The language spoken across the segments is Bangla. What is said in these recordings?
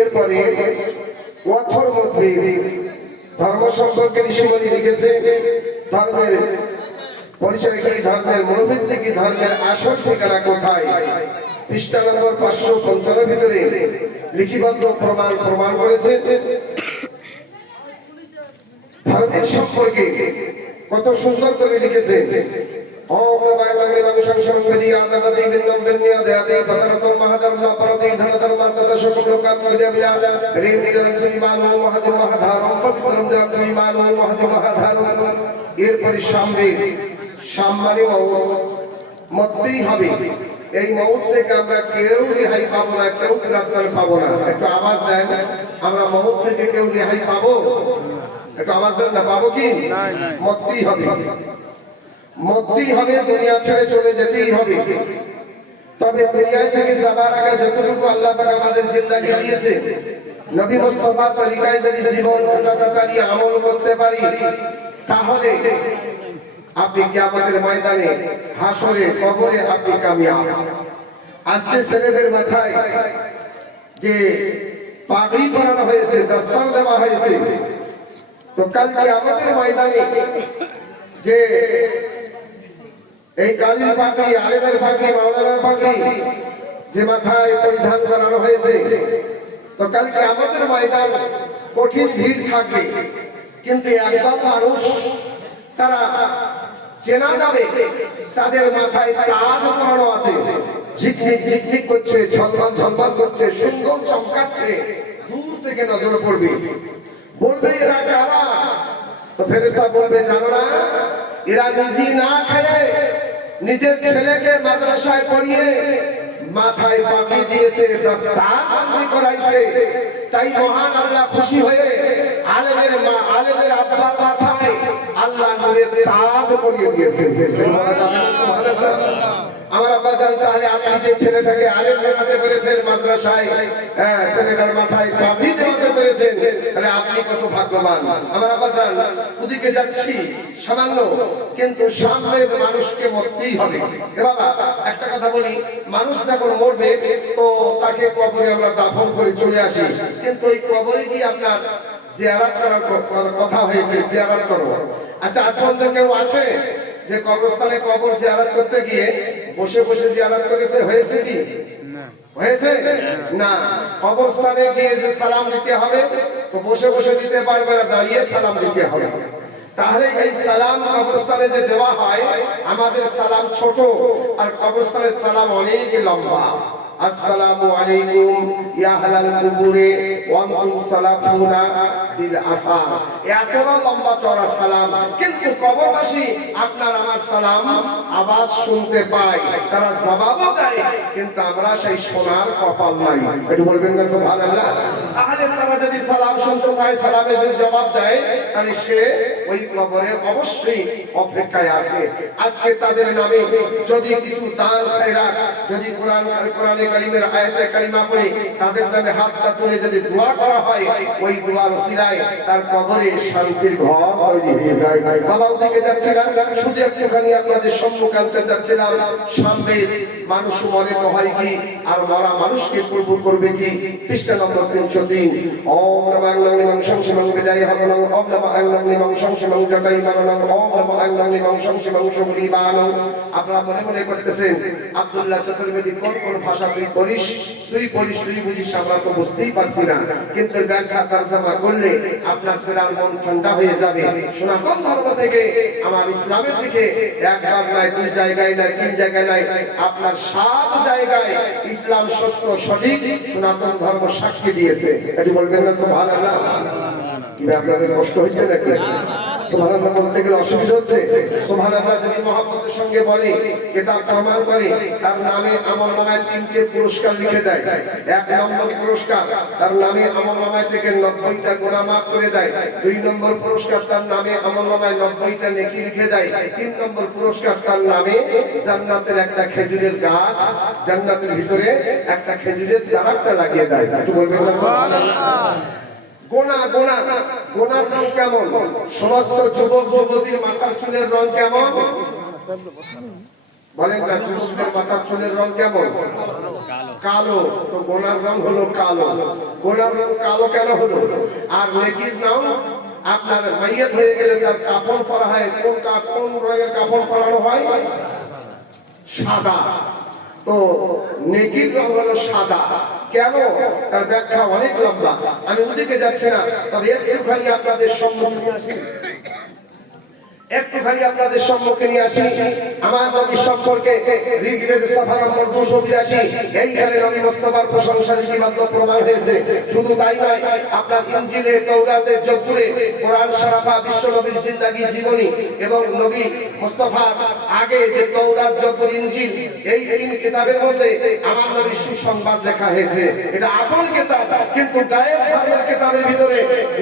এরপরে ওয়াথর মধ্যে ধর্ম সম্পর্কে ঋষিমণি লিখেছে ধর্মের পরিচয় কি, ধর্মের মনোবৃত্তি কি, ধর্মের আসল ঠিকানা কোথায়। পৃষ্ঠা নম্বর 555 ভিতরে লিখিবদ্ধ প্রমাণ করেছে ধর্মের সম্পর্কে কত সুন্দর করে লিখেছে। ओम नमः मंगले मंगशं शंकरी आदवती विनोदन्या दयाते पतरतम महाधर्मा परते धनधर्मा तदशकम लोकात् विद्या ह्रीं ह्रीं श्रीमानो महति महाधारम पवित्रम जन श्रीमानो महति महाधारम। এরপরে সামনে মরতেই হবে। এই মউত থেকে আমরা কেউ রেহাই পাবো না, কেউ গ্রেফতার পাবো না। একটু আওয়াজ দেন, আমরা মউত থেকে কেউ রেহাই পাবো? একটু আওয়াজ দেন না, পাবো কি? মরতেই হবে, মরতেই হবে, দুনিয়া ছেড়ে চলে যেতেই হবে। তবে দুনিয়া থেকে যাবার আগে যতটুকু আল্লাহ পাক আমাদের জিন্দেগি দিয়েছে, নবী মুস্তাফা তরিকায় যদি জীবন কাটাতালি আমল করতে পারি, তাহলে আপনি কিয়ামতের ময়দানে হাসরে কবরে আপনি কামিয়াব। আজকে ছেলেদের মাথায় যে পাগড়ি পরানো হয়েছে, দস্তার দেওয়া হয়েছে, তো কাল কিয়ামতের ময়দানে যে এই কালির পাগড়ি, আলেমের পাগড়ি, মাওলানার পাগড়ি যে মাথায় পরিধান করানো হয়েছে, তো কাল কিয়ামতের ময়দান কঠিন ভিড় থাকবে। কিন্তু একদল মানুষ তারা চেনা যাবে, তাদের মাথায় তাজ পরানো আছে, ঝিকমিক ঝিকমিক করছে, ঝলমল ঝলমল করছে, সুন্দর চমকাচ্ছে। দূর থেকে নজর পড়বে, বলবে এরা কারা? তো ফেরেশতা বলবে, জানো না, এরা নিজে না খেয়ে নিজের ছেলেকে মাদ্রাসায় পড়িয়ে মাথায় পাগড়ি দিয়েছে, দস্তার বন্দি করাইছে। তাই মহান আল্লাহ খুশি হয়ে আলেমের আব্বার মাথায় আল্লাহ নূরের তাজ পরিয়ে দিয়েছে। আমার আব্বা জান, তাহলে আপনি যে ছেলেটাকে আলেম বানাতে পেরেছেন মাদ্রাসায়, ছেলেটার মাথায় পাগড়ি দেওয়াতে পেরেছেন, তাহলে আপনি কত ভাগ্যবান। আমার আব্বা জান, ওদিকে যাচ্ছি সামান্য, কিন্তু সামনের মানুষকে মরতেই হবে। এ বাবা, একটা কথা বলি, মানুষ যখন মরবে তো তাকে কবরে আমরা দাফন করে চলে আসি, কিন্তু ওই কবরে কি আপনার জিয়ারত করার কথা হয়েছে? জিয়ারত করবো। আচ্ছা, আজ পর্যন্ত কেউ আছে যে কবরস্থানে কবর জিয়ারত করতে গিয়ে বসে বসে জিয়ারত করেছে? হয়েছে কি? হয়েছে না। কবরস্থানে গিয়ে যে সালাম দিতে হবে, তো বসে বসে দিতে পারবে না, দাঁড়িয়ে সালাম দিতে হবে। তাহলে এই সালাম কবরস্থানে যে দেওয়া হয়, আমাদের সালাম ছোট আর কবরস্থানের সালাম অনেক লম্বা। আসসালামু আলাইকুম ইয়া আহলাল কুবুরে ওয়া আনতুম সালাফুনা বিল আসা। এতটা লম্বা চওড়া সালাম, কিন্তু কবরবাসী আপনার আমার সালাম আওয়াজ শুনতে পায়, তারা জবাবও দেয়, কিন্তু আমরা সেই শোনার কপাল নাই। একটু বলবেন না সুবহানাল্লাহ? তাহলে তারা যদি সালাম শুনতে পায়, সালামে যদি জবাব দেয়, তাহলে সে ওই কবরে অবশ্যই অপেক্ষায় আছে। আজকে তাদের নামে যদি কিছু দান খায়রাত, যদি কোরআনে কারীমের আয়াতে কারিমা পড়ে তাদের নামে হাতটা তুলে যদি দোয়া করা হয়, ওই দোয়ার ওসিলায় তার কবরে শান্তির ঘর তৈরি হয়ে যায়। বাবা, ওদিকে যাচ্ছিলাম, শুধু একটুখানি আপনাদের সম্মুখে আনতে চাচ্ছিলাম। সামনে মানুষ মরে তো হয় কি, আর মরা মানুষকে কবুল করবে কি? পৃষ্ঠা নম্বর 303। ওম নমঃ লিমং শামসিমং বিদায় হবনং, ওম নমঃ লিমং শামসিমং জটাই মাননং, ওম নমঃ লিমং শামসিমং শুভরিবানং। আপনারা মনে মনে করতেছেন আব্দুল্লাহ চতুর্বেদী কোন কোন ভাষাতে তুই পড়িস তুই বুঝিস, আমরা তো বুঝতেই পারছি না, কিন্তু ব্যাখ্যা তরজমা করলে আপনার প্রাণ মন ঠান্ডা হয়ে যাবে। সনাতন ধর্ম থেকে আমার ইসলামের দিকে একবার নয়, দুই জায়গায় নয়, তিন জায়গায় নয়, আপনার 7 জায়গায় ইসলাম সত্য সঠিক সনাতন ধর্ম সাক্ষী দিয়েছে। এটি বলবেন না সুবহানাল্লাহ? আপনাদের কষ্ট হচ্ছে নাকি? সুবহানাল্লাহ বলতে গেলে অসুবিধা হচ্ছে? সুবহানাল্লাহ যদি মহব্বতের সঙ্গে বলে, কিতাব প্রমাণ করে, তার নামে আমলনামায় 3টে পুরস্কার লিখে দেয়। 1 নম্বর পুরস্কার, তার নামে আমলনামায় থেকে 90টা গুনাহ মাফ করে দেয়। 2 নম্বর পুরস্কার, তার নামে আমলনামায় 90টা নেকি লিখে দেয়। 3 নম্বর পুরস্কার, তার নামে জান্নাতের একটা খেজুরের গাছ, জান্নাতের ভিতরে একটা খেজুরের চারাটা লাগিয়ে দেয়। একটু বলবেন না সুবহানাল্লাহ? গোনার রং কেমন? সমস্ত যুবক যুবতীর মাথার চুলের রং কেমন? বলেন না, যুবকদের মাথার চুলের রং কেমন? কালো। তো গোনার রং হলো কালো। গোনার রং কালো কেন হলো? আর নেকির রং, আপনার মাইয়াত হয়ে গেলে তার কাফন পরা হয়, কোন রঙের কাফন পরানো হয়? সাদা। তো নেকির রং হলো সাদা। কেন? তার ব্যাখ্যা অনেক লম্বা, আমি ওদিকে যাচ্ছি না। তবে একটুখানি আপনাদের সম্মুখে নিয়ে আসি আমার নবী সম্পর্কে। ঋগ্বেদ সফা নম্বর 282, এইখানে নবী মুস্তাফার প্রশংসা লিপিবদ্ধ প্রমাণ হয়েছে। শুধু তাই নয়, আপনার ইনজিলে, তাওরাতে, জবুরে, কোরআন শরীফা, বিশ্ব নবীর জিন্দেগি জীবনী এবং নবী মুস্তাফার আগে যে তাওরাত, জবুর, ইনজিল, এই 3 কিতাবের মধ্যে আমার নবীর সুসংবাদ লেখা হয়েছে। এটা আপন কিতাব, কিন্তু গায়েব ধর্মের কিতাবের ভিতরে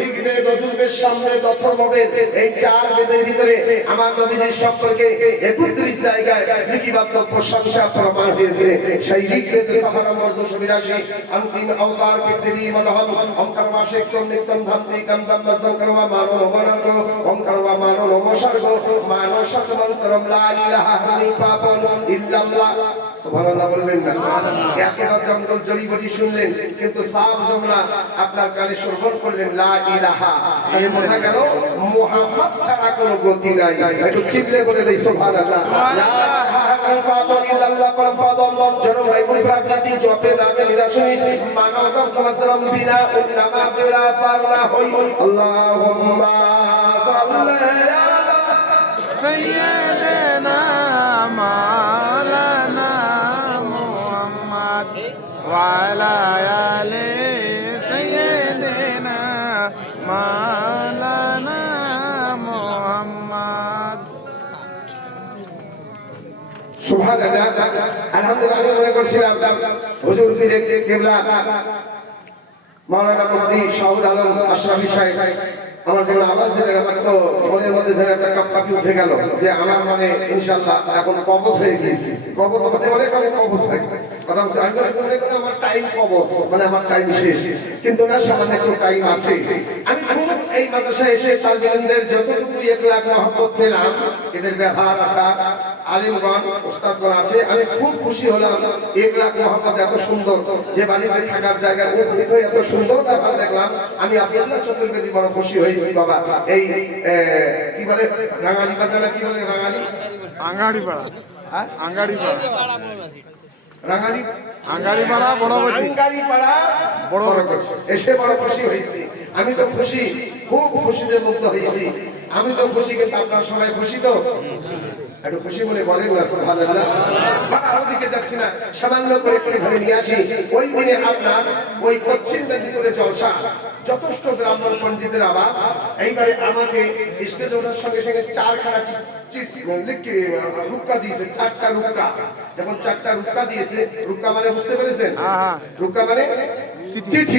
ঋগ্বেদ, যজুর্বেদ, সামবেদ, অথর্ববেদ, এই 4 বেদের ভিতরে আমার নবীজির সম্পর্কে 31 জায়গায় লিখিবদ্ধ প্রশংসা প্রমাণ হয়েছে। সেই ঋগ্বেদ সফা নম্বর 282, অন্তিম অবতার পৃথিবী মদহম অঙ্কার মাসে ক্রম নিত্যম ধান্তি কান্দাম নদ্দম করবা মানো নমনার্গ অঙ্কার বা মানো নমসর্গ মানো শতমন্তরম লা ইলাহা ইল্লাল্লাহ। সুবহানাল্লাহ বলবেন না? এতটা জঙ্গল জড়িবটি শুনলেন, কিন্তু সাফ জমলা আপনার কানে শ্রবণ করলেন লা ইলাহা। এই বোঝা গেল মুহাম্মদ ছাড়া কোনো গতি নাই। একটু চিল্লে বলে দেই সুবহানাল্লাহ। লা ইলাহা ইল্লাল্লাহ পরমপদম জনম ভাইপুর প্রাকৃতি জপে নামে নিরাশুনি মানবতার সমুদ্রম বিনা উন্নামা বেড়া পার না হই। আল্লাহুম্মা সাল্লি আলা সাইয়্যিদিনা মাওলানা মুহাম্মদ ওয়া আলা আলি সাইয়্যিদিনা মাওলানা মুহাম্মদ। সুবহানাল্লাহ। আলহামদুলিল্লাহ। আমি মনে করছিলাম হুজুর পীর কিবলা মাওলানা মুফতি শাহুল আলম আশরাফি সাহেব আমার জন্য আওয়াজ দিলেন। আমার তো মনের মধ্যে যেন একটা কাঁপকাঁপি উঠে গেল যে আমার মানে ইনশাআল্লাহ এখন কবজ হয়ে গিয়েছি। কবজ মানে অনেক কবজ থাকবে। কথা বলছি, আমি মনে করি আমার টাইম কবজ, মানে আমার টাইম শেষ, কিন্তু না, সামান্য একটু টাইম আছে। আমি খুব এই মাদ্রাসায় এসে তালবেলদের যতটুকু 1 লাখ মহব্বত পেলাম, এদের ব্যবহার আচার, আলিমগণ, ওস্তাদগণ আছে, আমি খুব খুশি হলাম। 1 লাখ মহব্বত এত সুন্দর, যে বাড়িতে থাকার জায়গায় উপনীত হয়ে এত সুন্দর ব্যাপার দেখলাম। আমি আব্দুল্লাহ চতুর্বেদী বড় খুশি হয়েছি বাবা। এই কি বলে রাঙালি বাজারে, কি বলে রাঙালি আঙ্গাড়িপাড়া, আঙ্গাড়িপাড়া, রাঙালি আঙ্গাড়িপাড়া, আঙ্গাড়িপাড়া বড় এসে বড় খুশি হয়েছি। আমি তো খুশি, খুব খুশিতে মুক্ত হয়েছি। আমি তো খুশি, কিন্তু আপনার সবাই খুশি তো? একটু খুশি বলে বলেন না সুবহানাল্লাহ। আরো দিকে যাচ্ছি না, সামান্য করে ঘরে নিয়ে আসি। ওই দিনে আপনার ওই পশ্চিম মেদিনীপুরে জলসা, যথেষ্ট ব্রাহ্মণ পণ্ডিতের আবার এইবারে আমাকে স্টেজ ওঠার সঙ্গে সঙ্গে 4খানা রুক্কা দিয়েছে, 4টা রুক্কা। যখন 4টা রুক্কা দিয়েছে, রুক্কা মানে বুঝতে পেরেছেন? রুক্কা মানে চিঠি।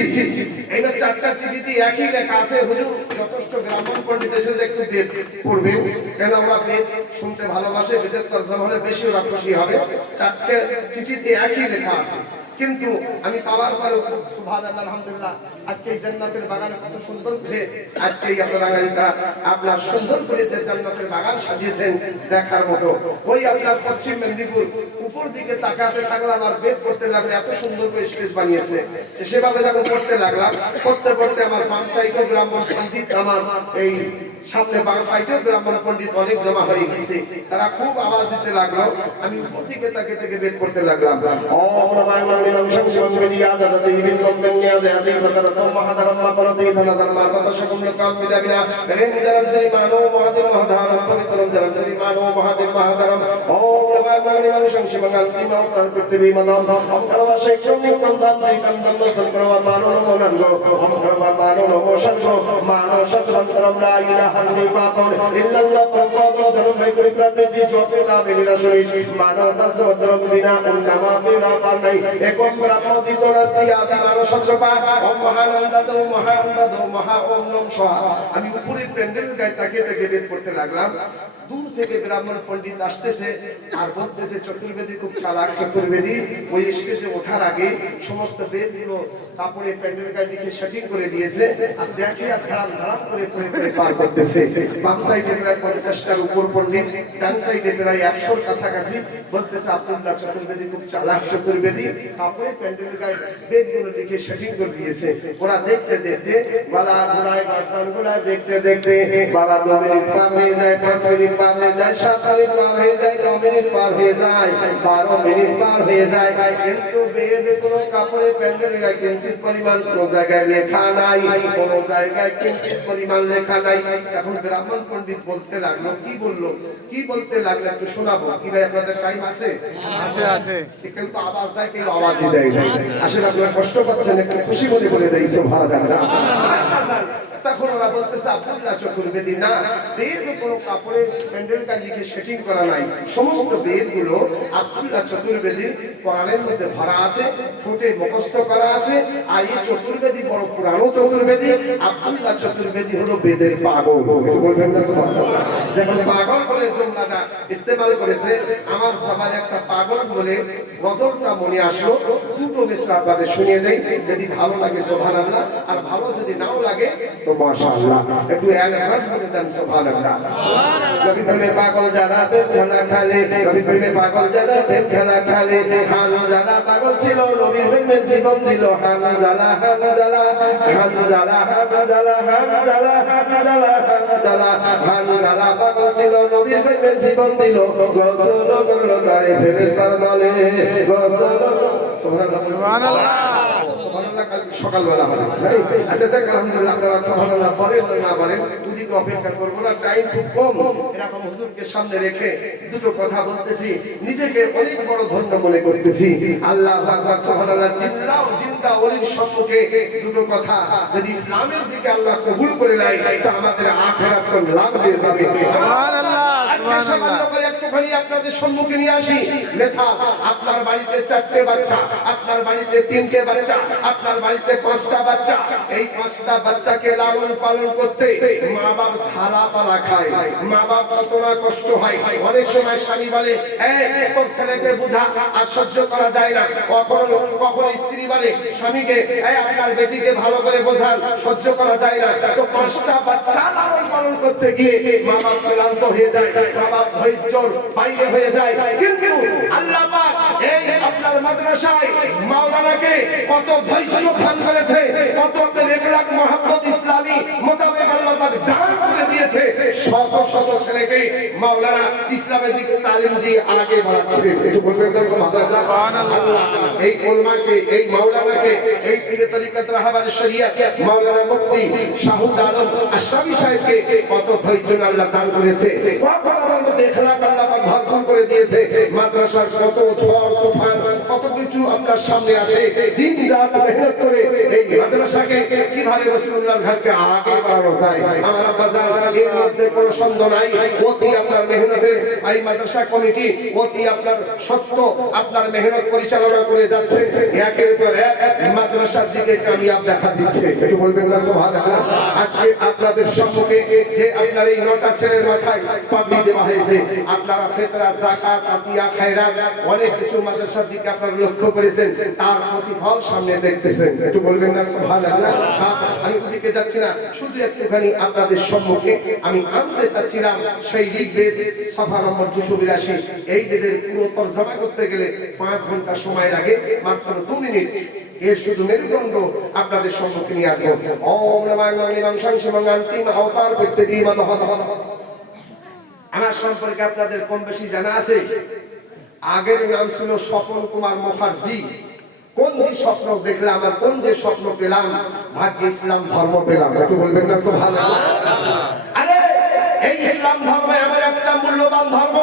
এইবার 4টা চিঠিতে একই লেখা আছে, হুজুর যথেষ্ট ব্রাহ্মণ পণ্ডিত এসে যে একটু বেদ পড়বে, কেন আমরা বেদ শুনতে ভালোবাসে, বেদের তরজমা হলে বেশি ওরা খুশি হবে। 4টে চিঠিতে একই লেখা আছে, কিন্তু আমি পাওয়ার পরে সুবহানাল্লাহ আলহামদুলিল্লাহ আজকে এই জান্নাতের বাগানে কত সুন্দর করে আজকে আপনার সুন্দর করে যে জান্নাতের বাগান সাজিয়েছেন দেখার মতো। ওই আপনার পশ্চিম মেদিনীপুর উপর দিকে তাকাতে থাকলাম আর বেদ করতে লাগলো, এত সুন্দর করে স্টেজ বানিয়েছে। সেভাবে যখন করতে লাগলাম, করতে করতে আমার বাম সাইডে ব্রাহ্মণ পণ্ডিত আমার এই সামনে বাঁ সাইডে ব্রাহ্মণ পণ্ডিত অনেক জমা হয়ে গেছে, তারা খুব আওয়াজ দিতে লাগলো। আমি উপর দিকে তাকে থেকে বের করতে লাগলাম। ওম নমঃ নারায়ণ সংসং বিদিয়া দাদি বিদ্রম কন্যা দেহাদি ফতরতম মহাধর্ম পরতি ধনধর্ম তত সকম লোকাম বিদাবিনা রেন জরম শ্রী মানো মহাদেব মহাধারম পবিত্রম জরম শ্রী মানো মহাদেব মহাধারম। ওম নমঃ নারায়ণ সংসং অন্তিম অন্তর পৃথিবী মনম ওম করবাশে ক্রমে কন্দান্তি কন্দম সংক্রম মানো নমো নন্দো ওম করবা মানো নমো সংগো মানো সতরন্তরম লা ইলাহা ইল্লাল্লাহ প্রভু জনম ভাই করি প্রাপ্তি জপে না মেলিনা শরীর মানো দর্শনদ্রম বিনা নামা বিনা পানাই একম ব্রহ্ম দিত রাস্তি আদি মানো সত্রপা ওম মহানন্দাদো মহানন্দাদো মহা ওম নম স্বাহা। আমি উপরে প্যান্ডেলের গায়ে তাকিয়ে তাকিয়ে বেদ করতে লাগলাম। দূর থেকে ব্রাহ্মণ পণ্ডিত আসতেছে আর বলতেছে চতুর্বেদী খুব চালাক। চতুর্বেদী ওই স্টেজে ওঠার আগে সমস্ত বেদগুলো কাপড়ে প্যান্ডেলের গায়ে লিখে সেটিং করে দিয়েছে আর দেখে আর ধারাম ধারাম করে পার করতেছে। বাম সাইডে প্রায় 50টার উপর পণ্ডিত, ডান সাইডে প্রায় 100-র কাছাকাছি। বলতেছে আব্দুল্লাহ চতুর্বেদী খুব চালাক। চতুর্বেদী কাপড়ে প্যান্ডেলের গায়ে বেদগুলো লিখে সেটিং করে দিয়েছে। ওরা দেখতে দেখতে গলা ঘোড়ায় গর্দন ঘোড়ায় দেখতে দেখতে বাবা 2 মিনিট পার হয়ে যায়, 5 মিনিট পার হয়ে যায়, 7 মিনিট পার হয়ে যায়, 9 মিনিট পার হয়ে যায়, 12 মিনিট পার হয়ে যায়। কিন্তু বেদ কোনো কাপড়ে প্যান্ডেলের গায়ে কিঞ্চিত পরিমাণ কোনো জায়গায় লেখা নাই, কোনো জায়গায় কিঞ্চিত পরিমাণ লেখা নাই। এখন ব্রাহ্মণ পণ্ডিত বলতে লাগলো, কি বললো, কি বলতে লাগলো একটু শোনাবো। কি ভাই আপনাদের টাইম আছে? আছে আছে। কেউ তো আওয়াজ দেয়, কেউ আওয়াজই দেয় না। আসলে আপনারা কষ্ট পাচ্ছেন, একটু খুশি মনে করে দিয়েছে ভালো। তখন ওরা বলতেছে আব্দুল্লাহ চতুর্বেদী না, বেদ কোনো কাপড়ে প্যান্ডেলটা লিখে সেটিং করা নাই। সমস্ত বেদগুলো আব্দুল্লাহ চতুর্বেদীর কোরআনের মধ্যে ভরা আছে, ঠোঁটে মুখস্থ করা আছে। আর এই চতুর্বেদী বড় পুরানো চতুর্বেদী। আব্দুল্লাহ চতুর্বেদী হলো বেদের পাগল। বলবেন না যখন পাগল বলে জমলাটা ইস্তেমাল করেছে, আমার সবার একটা পাগল বলে গজলটা মনে আসলো। দুটো মিসরা আপনাদের শুনিয়ে দেই, যদি ভালো লাগে সুবহানাল্লাহ, আর ভালো যদি নাও লাগে তো মাশাআল্লাহ। একটু আওয়াজ করে দেন সুবহানাল্লাহ। নবী প্রেমে পাগল যারা প্রেমখানা খেলে, নবী প্রেমে পাগল যারা প্রেমখানা খেলে, হানজালা পাগল ছিল নবীর প্রেমে জীবন দিল। হানজালা হানজালা হানজালা হানজালা হানজালা হানজালা হানজালা হানজালা পাগল ছিল নবীর প্রেমে জীবন দিল। গোসল করলো তারে ফেরেশতার দলে, গোসল সুবহানাল্লাহ সুবহানাল্লাহ সুবহানাল্লাহ। সকালবেলা হবে আচ্ছা দেখ আলহামদুলিল্লাহ। আপনারা সুবহানাল্লাহ বলেন না বলেন, দুদিকে অপেক্ষা করবো না, টাইম খুব কম। এরকম হুজুরকে সামনে রেখে দুটো কথা বলতেছি, নিজেকে অনেক বড় ধন্য মনে করতেছি। আল্লাহ আকবার সুবহানাল্লাহ। জিন্দা ওলির সম্মুখে দুটো কথা যদি ইসলামের দিকে আল্লাহ কবুল করে নেয়, তা আমাদের আখিরাত লাভ হয়ে যাবে। সুবহানাল্লাহ সুবহানাল্লাহ। একটুখানি আপনাদের সম্মুখে নিয়ে আসি মেসাল। আপনার বাড়িতে 4টে বাচ্চা, আপনার বাড়িতে 3টে বাচ্চা, আপনার বাড়িতে 5টা বাচ্চা। এই 5টা বাচ্চাকে লালন পালন করতে মা বাপ ঝালা পালা খায়, মা বাপ কত না কষ্ট হয়। অনেক সময় স্বামী বলে তোর ছেলেকে বোঝা, আর সহ্য করা যায় না। কখনো কখনো স্ত্রী বলে স্বামীকে আপনার বেটিকে ভালো করে বোঝান, সহ্য করা যায় না। তো 5টা বাচ্চা লালন পালন করতে গিয়ে মা বাপ ক্লান্ত হয়ে যায়, মা বাপ ধৈর্যর বাইরে হয়ে যায়। কিন্তু আল্লাহ পাক এই আপনার মাদ্রাসায় মাওলানাকে কত ধৈর্য দান করেছে, কত আপনার 1 লাখ মহব্বত ইসলামী মোতাবেক আল্লাহ পাক দান করে দিয়েছে। শত শত ছেলেকে মাওলানা ইসলামের দিকে তালিম দিয়ে আগে বাড়াচ্ছে। একটু বলবেন তো সুবহানাল্লাহ। এই উলমাকে, এই মাওলানাকে, এই পীর তরিকত রাহবারে শরিয়ত মাওলানা মুফতি শাহুদ আলম আশরাফি সাহেবকে কত ধৈর্য আল্লাহ দান করেছে। কত আমার মধ্যে এখলাক আল্লাহ পাক ভরপুর করে দিয়েছে। মাদ্রাসার কত ঝড় তুফান, কত কিছু আপনার সামনে আসে। দিন রাত মেহনত করে এই মাদ্রাসাকে কিভাবে রাসূলুল্লাহর ঘরকে আগে বাড়ানো যায়। আমার আব্বা জান এর মধ্যে কোনো সন্দেহ নাই। অতি আপনার মেহনতের এই মাদ্রাসা কমিটি অতি আপনার সত্য আপনার মেহনত পরিচালনা করে যাচ্ছে। একের পর এক মাদ্রাসার দিকে কামিয়াব দেখা দিচ্ছে। একটু বলবেন না সুবহানাল্লাহ। আজকে আপনাদের সম্মুখে যে আপনার এই 9টা ছেলের মাথায় পাগড়ি দেওয়া হয়েছে, আপনারা ফিতরা, যাকাত, আতিয়া, খায়রাত অনেক কিছু মাদ্রাসার দিকে আপনারা লক্ষ্য করেছেন, তার প্রতিফল সামনে দেখতেছেন। একটু বলবেন না সুবহানাল্লাহ। আমি ওদিকে যাচ্ছি না, শুধু একটুখানি আপনাদের সম্মুখে আমি আনতে চাচ্ছিলাম সেই ঋগ্বেদ সফা নম্বর 282। এই বেদের পুরো তরজমা করতে গেলে 5 ঘন্টা সময় লাগে, মাত্র 2 মিনিট। এর শুধু মেরুদণ্ড আপনাদের সম্মুখে নিয়ে আসবো। ওম নমঃ নমঃ সংসিমঙ্গান্তিম অবতার করতে দিয়ে আমার সম্পর্কে আপনাদের কম বেশি জানা আছে। আগের নাম ছিল স্বপন কুমার মুখার্জি। কোন যে স্বপ্ন দেখলাম আর কোন যে স্বপ্ন পেলাম, ভাগ্যে ইসলাম ধর্ম পেলাম। একটু বলবেন না সুবহানাল্লাহ। আরে এই ইসলাম ধর্ম এমন একটা মূল্যবান ধর্ম।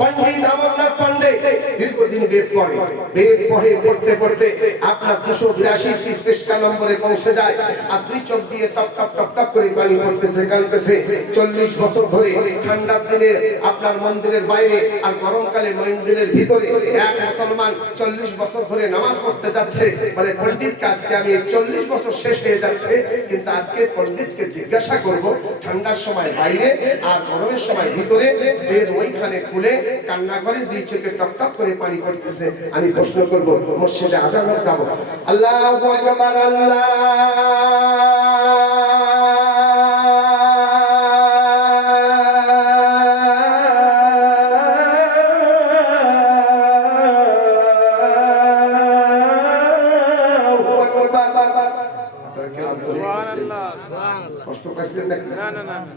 পণ্ডিত অমরনাথ পান্ডে দীর্ঘদিন বেদ পড়ে, বেদ পড়ে পড়তে পড়তে আপনার 282 পৃষ্ঠা নম্বরে পৌঁছে যায়। আর দুই চোখ দিয়ে টপ টপ টপ টপ করে পানি পড়তেছে, কাঁদতেছে। 40 বছর ধরে ঠান্ডার দিনে আপনার মন্দিরের বাইরে আর গরমকালে মন্দিরের ভিতরে এক মুসলমান 40 বছর ধরে নামাজ পড়তে যাচ্ছে। বলে পণ্ডিত আজকে আমি 40 বছর শেষ হয়ে যাচ্ছে, কিন্তু আজকে পণ্ডিতকে জিজ্ঞাসা করব ঠান্ডার সময় বাইরে আর গরমের সময় ভিতরে বেদ ওইখানে খুলে কান্না করে দুই চোখে টপ টপ করে পানি পড়তেছে। আমি প্রশ্ন করব, মসজিদে আজান যাব, আল্লাহু আকবার কষ্ট পাইছিলেন নাকি?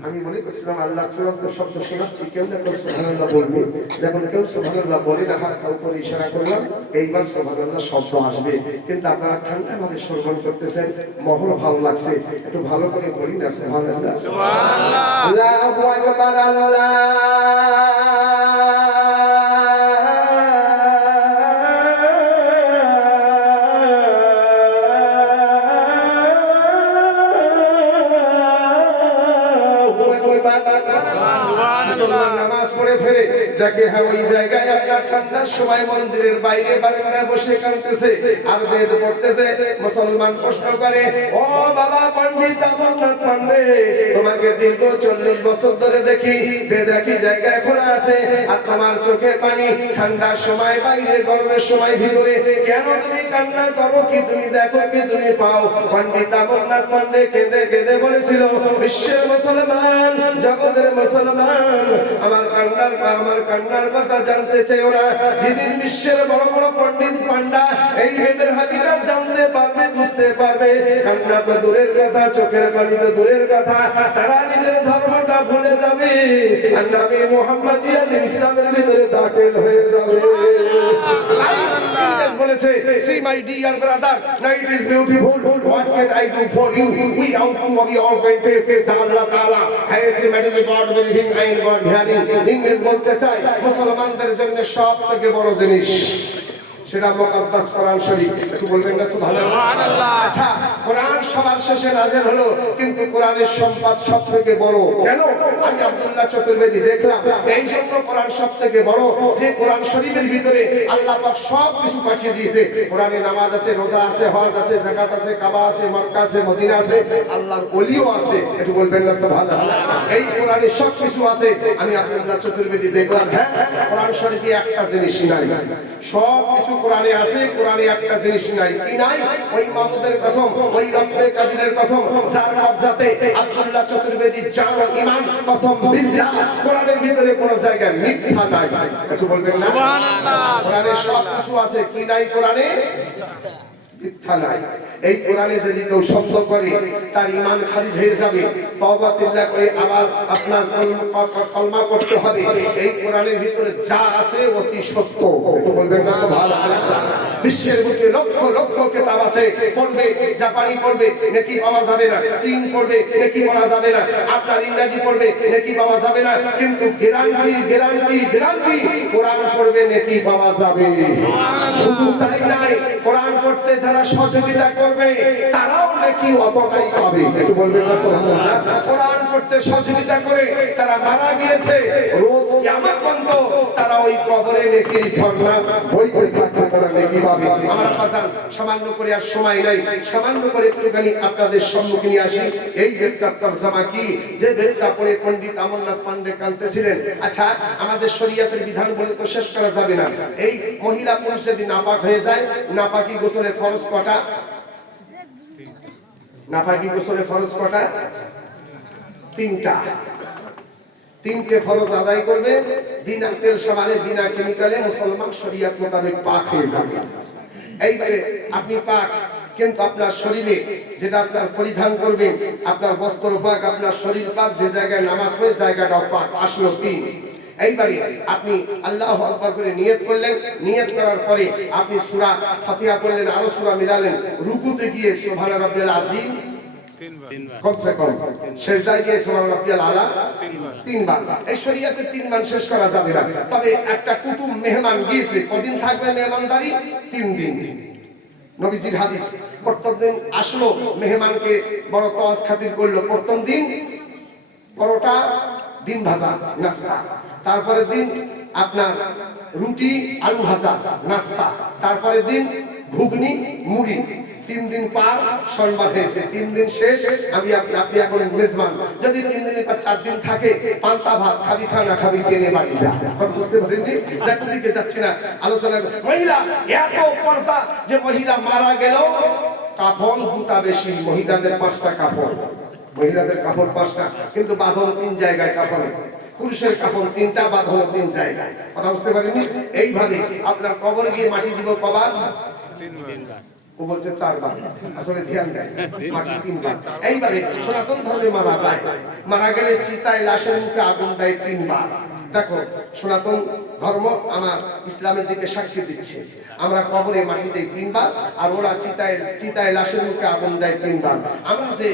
আমি মনে করছিলাম আল্লাহ চূড়ান্ত শব্দ শোনাচ্ছি, কেউ না কেউ সুবহানাল্লাহ বলবে। যখন কেউ সুবহানাল্লাহ বলে না, হাত উপরে ইশারা করলাম এইবার সুবহানাল্লাহ শব্দ আসবে। কিন্তু আপনারা ঠান্ডা ভাবে শ্রবণ করতেছেন, মহল ভালো লাগছে। একটু ভালো করে বলি না সুবহানাল্লাহ। সুবহানাল্লাহ, আল্লাহু আকবার আল্লাহ। নামাজ পড়ে ফেরে দেখে হ্যাঁ ওই জায়গায় আপনার ঠান্ডার সময় মন্দিরের বাইরে বারান্দায় বসে কাঁদতেছে আর বেদ পড়তেছে। মুসলমান প্রশ্ন করে, ও বাবা পণ্ডিত অমরনাথ পান্ডে, তোমাকে দীর্ঘ 40 বছর ধরে দেখি বেদ একই জায়গায় খোলা আছে আর তোমার চোখে পানি, ঠান্ডার সময় বাইরে গরমের সময় ভিতরে, কেন তুমি কান্না করো? কি তুমি দেখো, কি তুমি পাও? পণ্ডিত অমরনাথ পান্ডে কেঁদে কেঁদে বলেছিল, বিশ্বের মুসলমান, জগতের মুসলমান, আমার কান্নার কথা জানতে চাই ওরা। যেদিন বিশ্বের বড় বড় পণ্ডিত পান্ডা এই বেদের হাকিকত জানতে পারবে, বুঝতে পারবে, কান্না তো দূরের কথা, চোখের পানি তো দূরের কথা, তারা নিজের ধর্মটা ভুলে যাবে আর নবী মুহাম্মদিয়া ইসলামের ভিতরে দাখিল হয়ে যাবে। বলেছে, see my dear brother, night is beautiful, what can I do for you? Without you of your advantage, Allah Ta'ala has a medical God believing and God hearing. ইংরেজ বলতে চাই মুসলমানদের জন্য সব থেকে বড় জিনিস সেটা মুকাদ্দাস কোরআন শরীফ। একটু বলবেন না সুবহানাল্লাহ। আচ্ছা, কোরআন সবার শেষে নাযিল হলো, কিন্তু কোরআনের সম্পদ সবথেকে বড় কেন? আমি আব্দুল্লাহ চতুর্বেদী দেখলাম এই জন্য কোরআন সবথেকে বড় যে কোরআন শরীফের ভিতরে আল্লাহ পাক সব কিছু পাঠিয়ে দিয়েছে। কোরআনে নামাজ আছে, রোজা আছে, হজ আছে, যাকাত আছে, কাবা আছে, মক্কা আছে, মদিনা আছে, আল্লাহর ওলিও আছে। একটু বলবেন না সুবহানাল্লাহ। এই কোরআনে সব কিছু আছে। আমি আব্দুল্লাহ চতুর্বেদী দেখলাম, হ্যাঁ কোরআন শরীফে একটা জিনিস নাই, সব কিছু কোরআনে আছে, কোরআনে একটা জিনিস নাই। কি নাই? ওই মাসুদের কসম, ওই রব্বে কাদিরের কসম, যার কবজাতে আব্দুল্লাহ চতুর্বেদী জান ও ঈমান, কসম বিল্লাহ, কোরআনের ভিতরে কোনো জায়গায় মিথ্যা নাই। একটু বলবেন না সুবহানাল্লাহ। কোরআনে সব কিছু আছে, কি নাই কোরআনে? মিথ্যা নাই। এই কোরআনে যদি কেউ শব্দ করে তার ঈমান খারিজ হয়ে যাবে, তওবাতুল্লাহ করে আবার আপনার কলমা করতে হবে। এই কোরআনের ভিতরে যা আছে অতি সত্য। একটু বলবেন না সুবহানাল্লাহ। বিশ্বের বুকে লক্ষ লক্ষ কিতাব আছে, পড়বে, জাপানি পড়বে নেকি পাওয়া যাবে না, চীন পড়বে নেকি পাওয়া যাবে না, আপনার ইংরেজি পড়বে নেকি পাওয়া যাবে না, কিন্তু গ্যারান্টি গ্যারান্টি গ্যারান্টি কোরআন পড়বে নেকি পাওয়া যাবে। শুধু তাই নাই, কোরআন পড়তে যারা সহযোগিতা করবে তারাও নেকি অতটাই পাবে। একটু বলবেন না সুবহানাল্লাহ। কোরআন পড়তে সহযোগিতা করে তারা মারা গিয়েছে, রোজ কিয়ামত পর্যন্ত তারা ওই কবরে নেকির ঝর্ণা বইতে থাকবে, তারা নেকি পাবে। আমার বাজান সামান্য করে আর সময় নাই, সামান্য করে একটুখানি আপনাদের সম্মুখে নিয়ে আসি। এই বেদটার তরজমা কি, যে বেদটা পড়ে পণ্ডিত অমরনাথ পান্ডে কাঁদতেছিলেন। আচ্ছা, আমাদের শরীয়তের বিধান বলে তো শেষ করা যাবে না। এই মহিলা পুরুষ যদি নাপাক হয়ে যায়, নাপাকি গোসলের ফরজ কটা? নাপাকি গোসলের ফরজ কটা? 3টা। 3টে ফরজ আদায় করবে, বিনা তেল সাবানে, বিনা কেমিক্যালে মুসলমান শরীয়ত মোতাবেক পাক হয়ে যাবে। এইবারে আপনি পাক, কিন্তু আপনার শরীরে যেটা আপনার পরিধান করবেন, আপনার বস্ত্র পাক, আপনার শরীর পাক, যে জায়গায় নামাজ পড়ে জায়গাটাও পাক, আসলো 3। এইবারে আপনি আল্লাহু আকবার করে নিয়ত করলেন, নিয়ত করার পরে আপনি সূরা ফাতিহা পড়লেন, আরো সূরা মিলালেন, রুকুতে গিয়ে সুবহানা রাব্বিয়াল আযীম কমসে কম, সেজদায় গিয়ে সুবহানা রাব্বিয়াল আলা 3 বার। এই শরীয়তে 3 বার শেষ করা যাবে না। তবে একটা কুটুম মেহমান গিয়েছে, কদিন থাকবে মেহমানদারি? 3 দিন। নবীজির হাদিস, প্রথম দিন আসলো, মেহমানকে বড় তওয়াজ খাতির করলো, প্রথম দিন পরোটা ডিম ভাজা নাস্তা, তারপরের দিন আপনার রুটি আলু ভাজা নাস্তা, তারপরের দিন ঘুগনি মুড়ি। 3 দিন পার, সোমবার হয়েছে, 3 দিন শেষ। আপনি এখন মেজবান। যদি 3 দিনের পর 4 দিন থাকে, পান্তা ভাত খাবি, খানা খাবি, টেনে বাড়ি যা। বুঝতে পারেননি? দেখো দিকে যাচ্ছি না, আলোচনা। মহিলা এত পর্দা যে মহিলা মারা গেল কাফন 2টা বেশি, মহিলাদের 5টা কাফন, মহিলাদের কাপড় 5টা, কিন্তু বাঁধন 3 জায়গায় কাফনে। পুরুষের কাপড় 3টা, বাঁধন 3 জায়গায়। কথা বুঝতে পারেননি? এইভাবে আপনার কবরে গিয়ে মাটি দিব কবার? 3 বার। ও বলছে 4 বার, আসলে ধ্যান দেয়, মাটি 3 বার। এইবারে সনাতন ধর্মে মারা যায়, মারা গেলে চিতায় লাশের মুখে আগুন দেয় 3 বার। দেখো, সনাতন ধর্ম আমার ইসলামের দিকে সাক্ষী দিচ্ছে। আমরা কবরে মাটি দেই 3 বার, আর ওরা চিতায় লাশের মুখে আগুন দেয় 3 বার। আমরা যে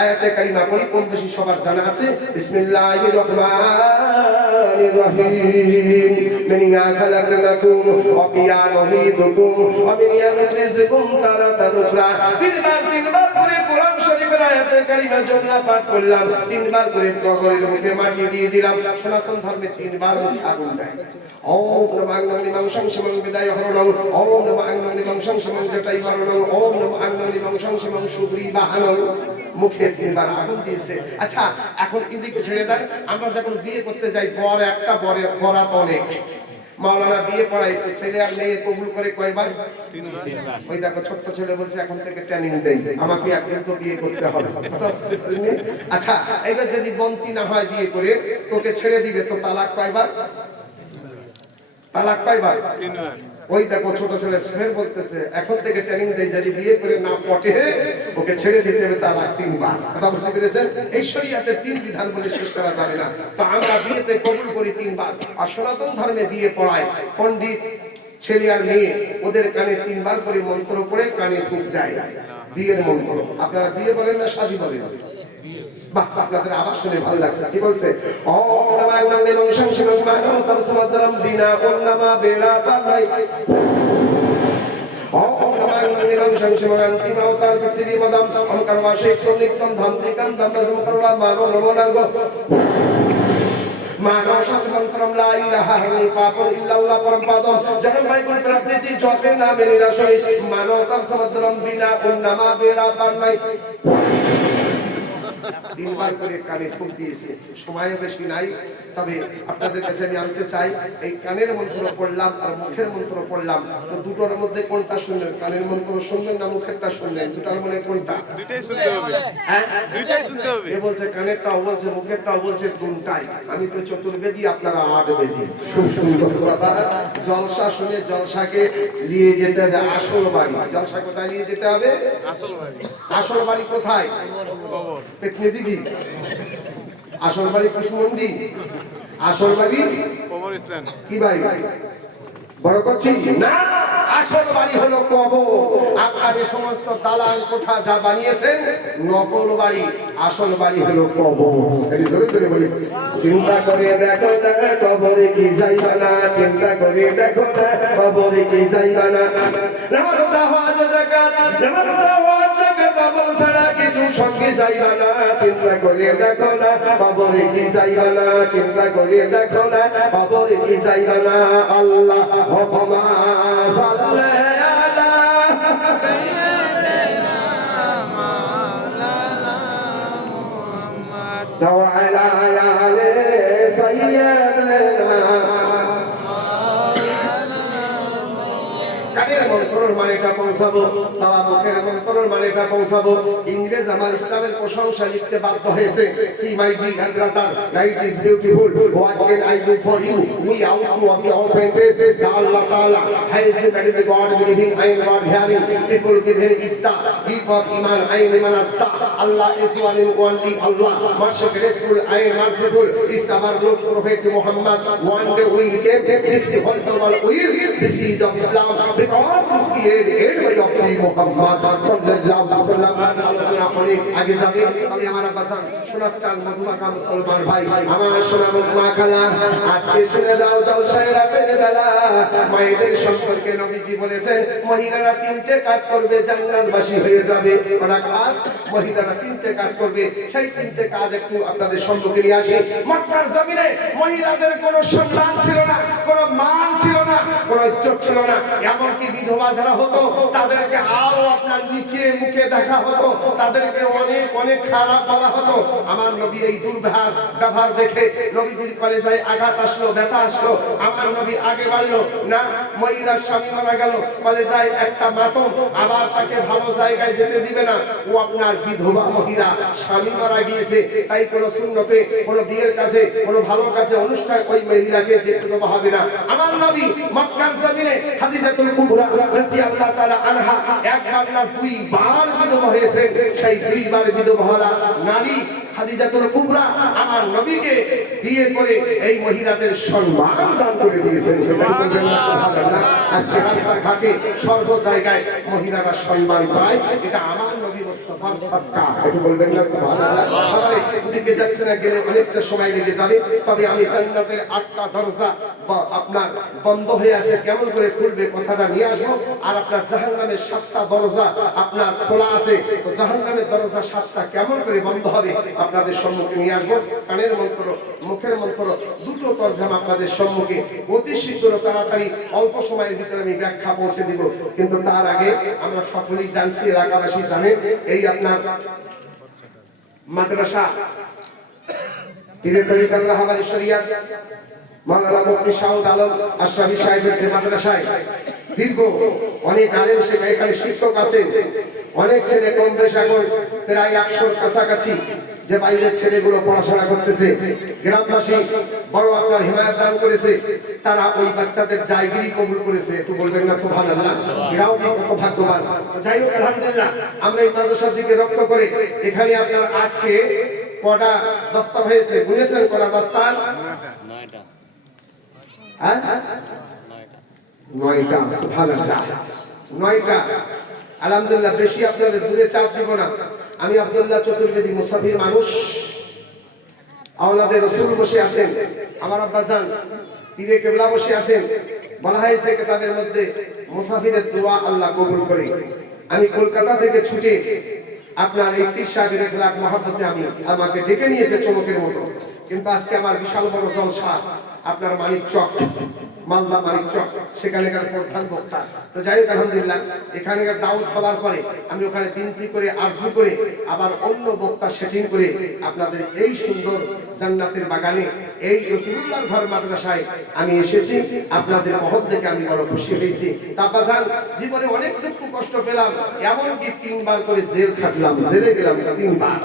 আয়াতে কারিমা পড়ি, কম বেশি সবার জানা আছে। বিসমিল্লাহির রহমানির রহিম, মিনিয়া খালাকনাকুম ওয়া ফিহা নুঈদুকুম ওয়া মিনিয়া নুখরিজুকুম তারাতান উখরা। 3 বার করে কোরআন শরীফের আয়াতে কারিমা জমলা পাঠ করলাম, 3 বার করে কবরের মুখে মাটি দিয়ে দিলাম। সনাতন ধর্মে 3 বার আগুন দেয়। ওম নমঃ আগ্নেয় মংসং শিবং বিদায় হরণং, ওম নমঃ আগ্নেয় মংসং শিবং জটাই হরণং, ওম নমঃ আগ্নেয় মংসং শিবং সুগ্রী বাহনং। মুখে 3 বার আগুন দিয়েছে। আচ্ছা, এখন এদিকে ছেড়ে দেন। আমরা যখন বিয়ে করতে যাই, বর একটা, বরাত অনেক। মাওলানা বিয়ে পড়াই তো ছেলে আর মেয়ে কবুল করে কয়বার? 3 বার। ওই দেখো ছোট্ট ছেলে বলছে এখন থেকে ট্রেনিং দেই, আমাকে এখন তো বিয়ে করতে হবে। আচ্ছা, এবার যদি বন্তি না হয় বিয়ে করে, তোকে ছেড়ে দিবে, তো তালাক কয়বার? তালাক কয়বার? 3 বার। ওই দেখো ছোট ছেলে ফের বলতেছে এখন থেকে ট্রেনিং দেই, যদি বিয়ে করে না পটে ওকে ছেড়ে দিতে হবে, তালাক 3 বার। কথা বুঝতে পেরেছেন? এই শরীয়তের 3 বিধান বলে শেষ করা যাবে না। তো আমরা বিয়েতে কবুল করি 3 বার। আর সনাতন ধর্মে বিয়ে পড়ায় পণ্ডিত ছেলে আর মেয়ে, ওদের কানে 3 বার করে মন্ত্র পড়ে কানে ফুঁক দেয়, বিয়ের মন্ত্র। আপনারা বিয়ে বলেন না শাদী বলেন? বাহ, আপনাদের আবার শুনে ভালো লাগছে। কি বলছে? ওম নমঃ আগ্নেয় মংসং শিবং মানো তমসমদ্রম বিনা ওন্নমা বেলা পাই। ওম নমঃ আগ্নেয় মংসং শিবং অন্তিম অবতার পৃথিবী মদম অহংকার বাসে নিত্যম ধান্তিকম দন্তম করবা মানো নমো নার্গো মানো সাতমন্ত্রম লা ইলাহা ইল্লাল্লাহ পরম পাদম জনম বাইকুল প্রকৃতি জপে নামে নিরাশয় মানো তমসমদ্রম বিনা ওন্নমা বেলা পাই। 3 বার করে কানে ফুঁক দিয়েছে। সময় বেশি নাই, তবে আপনাদের কাছে আমি আনতে চাই, এই কানের মন্ত্র পড়লাম আর মুখের মন্ত্র পড়লাম, তো দুটোর মধ্যে কোনটা শুনলেন? কানের মন্ত্র শুনবেন না মুখেরটা শুনলেন? দুটার মধ্যে কোনটা? দুইটাই শুনতে হবে। হ্যাঁ, দুইটাই শুনতে হবে। এ বলছে কানেরটাও বলছে, মুখেরটাও বলছে, দুটাই। আমি তো চতুর্বেদী, আপনারা 8 বেদী। খুব সুন্দর কথা। জলসা শুনে জলসাকে নিয়ে যেতে হবে আসল বাড়ি। জলসা কোথায় নিয়ে যেতে হবে? আসল বাড়ি। আসল বাড়ি কোথায়? কবর। পেতনি দিবি? আসল বাড়ি কুশমন্ডি? আসল বাড়ি কবরস্থান। কি ভাই বড় করছি না, আসল বাড়ি হলো কবর। আপনার এই সমস্ত দালান কোঠা যা বানিয়েছেন নকল বাড়ি, আসল বাড়ি হলো কবর। এই ধরে ধরে বলি, চিন্তা করে দেখো না কবরে কি যাইবা না, চিন্তা করে দেখো না কবরে কি যাইবা না। নামাজ দাওয়াত যাকাত, নামাজ দাওয়াত যাকাত আমল ছাড়া কিছু সঙ্গে যাইবা না, চিন্তা করে দেখো না কবরে কি যাইবা না, চিন্তা করে দেখো না কবরে কি যাইবা না। আল্লাহ হুম্মা সাল্লি আলা সাইয়্যিদিনা মাওলানা মুহাম্মদ ওয়া আলা আলি সাইয়্যিদিনা। কানের মন্ত্রের মানেটা পৌঁছাবো, বাবা মুখের মন্ত্রের মানেটা পৌঁছাবো। ইংরেজ আমার ইসলামের প্রশংসা লিখতে বাধ্য হয়েছে। See my dear brother, night is beautiful. What can I do for you? We out to be open faces. Allah Taala has that is the God believing, I am God hearing. People give him ista, give of iman, I am iman asta. Allah is one and only Allah. Merciful, graceful, I am merciful. Is our Lord Prophet Muhammad. One day we came. This is what our will. This is of Islam. Because this is by of Muhammad sallallahu alaihi wasallam. আলোচনা অনেক আগে যাবে। আমি আমার বাজান শোনার চাল মধুমাখা মুসলমান ভাই, আমার সোনা মধুমাখালা, আজকে শুনে দাও জলসায় রাতের বেলা। মায়েদের সম্পর্কে নবীজি বলেছেন মহিলারা তিনটে কাজ করবে জান্নাতবাসী হয়ে যাবে। ওরা কাজ, মহিলারা তিনটে কাজ করবে। সেই তিনটে কাজ একটু আপনাদের সম্মুখে নিয়ে আসি। মক্কার জমিনে মহিলাদের কোনো সম্মান ছিল না, কোনো মান ছিল না, কোনো ইজ্জত ছিল না। এমনকি বিধবা যারা হতো তাদেরকে আরো আপনার নিচে মুখে দেখা হতো, তাদেরকে অনেক অনেক খারাপ বলা হতো। আমার নবী এই দুর্ব্যবহার দেখে নবীজির কলেজায় আঘাত আসলো, ব্যথা আসলো। আমার নবী আগে বাড়লো না, মহিলার স্বামী মারা গেল, কলেজায় একটা মাতম, আবার তাকে ভালো জায়গায় যেতে দিবে না। ও আপনার বিধবা মহিলা, স্বামী মারা গিয়েছে, তাই কোনো সুন্নতে, কোনো বিয়ের কাছে, কোনো ভালো কাছে অনুষ্ঠান ওই মহিলাকে যেতে দেওয়া হবে না। আমার নবী মক্কার জমিনে খাদিজাতুল কুবরা রাদিয়াল্লাহু তাআলা আনহা একবার না দুইবার বিধবা হয়েছে। সেই দুইবার বিধবা হওয়া নারী খাদিজাতুল কুবরা আমার নবীকে বিয়ে করে এই মহিলাদের সম্মান দান করে দিয়েছেন। আজকে রাস্তাঘাটে সর্ব জায়গায় মহিলারা সম্মান পায়, এটা আমার নবী মুস্তাফার সাদকা। একটু বলবেন না সুবহানাল্লাহ? ওদিকে যাচ্ছে না, গেলে অনেকটা সময় লেগে যাবে। তবে আমি জান্নাতের 8টা দরজা আপনার বন্ধ হয়ে আছে, কেমন করে খুলবে কথাটা নিয়ে আসবো। আর আপনার জাহান্নামের 7টা দরজা আপনার খোলা আছে, তো জাহান্নামের দরজা 7টা কেমন করে বন্ধ হবে আপনাদের সম্মুখে নিয়ে আসবো। কানের মন্ত্র, মুখের মন্ত্র, দুটো তরজামা আপনাদের সম্মুখে অতি শীঘ্র তাড়াতাড়ি অল্প সময়ের ভিতরে আমি ব্যাখ্যা পৌঁছে দিব। কিন্তু তার আগে আমরা সকলেই জানছি, এলাকাবাসী জানেন, এই আপনার মাদ্রাসা পীরে তরিকাত রাহবানী শরিয়াত মাওলানা মুফতি শাহুদ আলম আশরাফি সাহেবের যে মাদ্রাসায় দীর্ঘ অনেক আলেম শেখা, এখানে শিক্ষক আছে, অনেক ছেলে কম বেশ এখন প্রায় 100-র কাছাকাছি যে বাইরের ছেলেগুলো পড়াশোনা করতেছে। গ্রামবাসী বড় আপনার হিমায়ত দান করেছে, তারা ওই বাচ্চাদের জায়গিরি কবুল করেছে। একটু বলবেন না সুবহানাল্লাহ? এরাও কি কত ভাগ্যবান। যাই হোক, আলহামদুলিল্লাহ আমরা এই মাদ্রাসার দিকে লক্ষ্য করে এখানে আপনার আজকে কটা দস্তার হয়েছে বুঝেছেন? কটা দস্তার? 9টা। হ্যাঁ 9টা। সুবহানাল্লাহ 9টা। আলহামদুলিল্লাহ। বেশি আপনাদের দূরে চাপ দিব না। আমি আব্দুল্লাহ চতুর্বেদী, মুসাফির মানুষ, আওলাদে রাসূল বসে আছেন, আমার আব্বাজান পীরে কেবলা বসে আছেন। বলা হয়েছে কিতাবের মধ্যে মুসাফিরের দোয়া আল্লাহ কবুল করে। আমি কলকাতা থেকে ছুটে আপনার এই পীর সাহেবের একলাখ মহব্বতে আমাকে ডেকে নিয়েছে চমকের মতো। কিন্তু আজকে আমার বিশাল বড় জলসা আপনার মানিকচক, মালদা মানিকচক, সেখানকার প্রধান বক্তা। তো যাই হোক, আলহামদুলিল্লাহ এখানকার দাওয়াত হওয়ার পরে আমি ওখানে বিনতি করে আরজু করে আবার অন্য বক্তা সেটিং করে আপনাদের এই সুন্দর জান্নাতের বাগানে এই রাসূলুল্লাহর ঘর মাদ্রাসায় আমি এসেছি। আপনাদের মহৎ দেখে আমি বড় খুশি হয়েছি। তাবাজান জীবনে অনেক দুঃখ কষ্ট পেলাম, এমনকি 3বার করে জেল খাটলাম, জেলে গেলাম 3বার।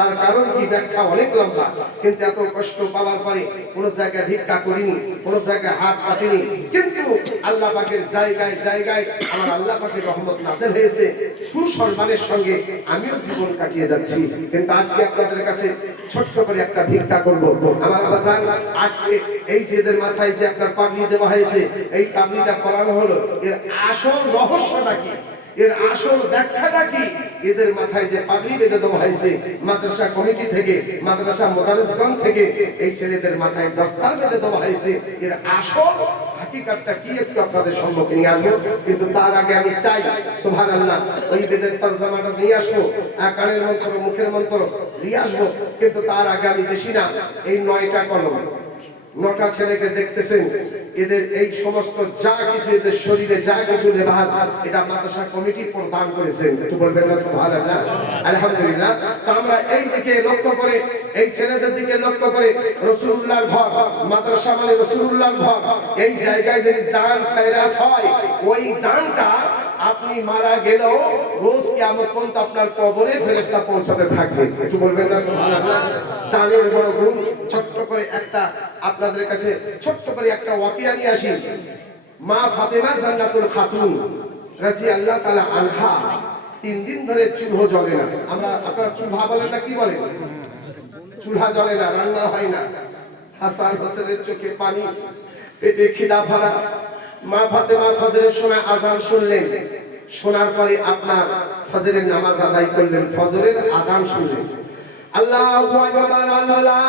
তার কারণ কি ব্যাখ্যা অনেক লম্বা, কিন্তু এত কষ্ট পাওয়ার পরে কোনো জায়গায় ভিক্ষা করিনি, কোনো জায়গায় হাত পাতিনি। কিন্তু আল্লাহ পাকের জায়গায় জায়গায় আমার আল্লাহ পাকের রহমত নাযিল হয়েছে। সুসম্মানের সঙ্গে আমিও জীবন কাটিয়ে যাচ্ছি। কিন্তু আজকে আপনাদের কাছে ছোট্ট করে একটা ভিক্ষা করব। আমার বাজান আজকে এই যে এদের মাথায় যে আপনার পাগড়ি দেওয়া হয়েছে, এই পাগড়িটা পরানো হলো, এর আসল রহস্যটা কি, এর আসল ব্যাখ্যাটা কি? এদের মাথায় যে পাগড়ি বেঁধে দেওয়া হয়েছে মাদ্রাসা কমিটি থেকে, মাদ্রাসা মোদারেসগণ থেকে এই ছেলেদের মাথায় দস্তার বেঁধে দেওয়া হয়েছে, এর আসল হাকিকতটা কি একটু আপনাদের সম্মুখে নিয়ে আসবো। কিন্তু তার আগে আমি চাই সুবহানাল্লাহ ওই বেদের তরজমাটা নিয়ে আসবো, কানের মন্ত্র, মুখের মন্ত্র নিয়ে আসবো। কিন্তু তার আগে আমি বেশি না, এই 9টা কলম, 9টা ছেলেকে দেখতেছেন, এদের এই সমস্ত যা কিছু, এদের শরীরে যা কিছু লেবাস, এটা মাদ্রাসা কমিটি প্রদান করেছেন। একটু বলবেন না সুবহানাল্লাহ? আলহামদুলিল্লাহ। তো আমরা এই দিকে লক্ষ্য করে, এই ছেলেদের দিকে লক্ষ্য করে, রাসূলুল্লাহর ঘর, মাদ্রাসা মানে রাসূলুল্লাহর ঘর, এই জায়গায় যদি দান খয়রাত হয়, ওই দানটা আপনি মারা গেলেও রোজ কিয়ামত পর্যন্ত আপনার কবরে ফেরেশতা পৌঁছাতে থাকবে। একটু বলবেন না সুবহানাল্লাহ? দানের বড় গুণ। ছোট্ট করে একটা আপনাদের কাছে ছোট্ট করে একটা ওয়াকিয়া নিয়ে আসি। মা ফাতেমা জান্নাতুল খাতুন রাদিয়াল্লাহু তাআলা আনহা 3 দিন ধরে চুলো জ্বলে না। আমরা আপনারা চুলহা বলেন না, কি বলেন? চুলহা জ্বলে না, রান্না হয় না। হাসান হোসেনের চোখে পানি, পেটে খিদা ভরা। মা ফাতেমা ফজরের সময় আযান শুনলেন, শোনার পরে আপনার ফজরের নামাজ আদায় করলেন, ফজরের আযান শুনলেন। আল্লাহু আকবার, আল্লাহ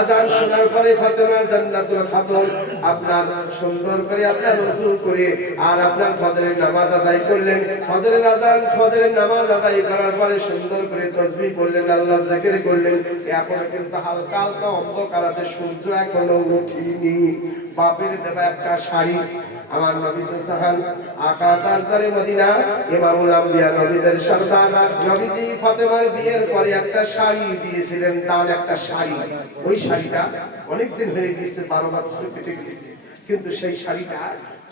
আযান শোনার পরে ফাতেমা জান্নাতুল খাতুন আপনার সুন্দর করে আপনার ওযু করে আর আপনার ফজরের নামাজ আদায় করলেন। ফজরের আযান ফজরের নামাজ আদায় করার পরে সুন্দর করে তাসবিহ করলেন, আল্লাহর জিকির করলেন। এখন কিন্তু হালকা হালকা অন্ধকার আছে, সূর্য এখনো ওঠেনি। বাপের দেওয়া একটা শাড়ি, আমার নবী তো জাহান আকা তাজদারে মদিনা ইমামুল আম্বিয়া নবীদের সরদার নবীজি ফাতেমার বিয়ের পরে একটা শাড়ি দিয়েছিলেন, দান একটা শাড়ি। ওই শাড়িটা অনেকদিন হয়ে গেছে, 12 বছর কেটে গেছে, কিন্তু সেই শাড়িটা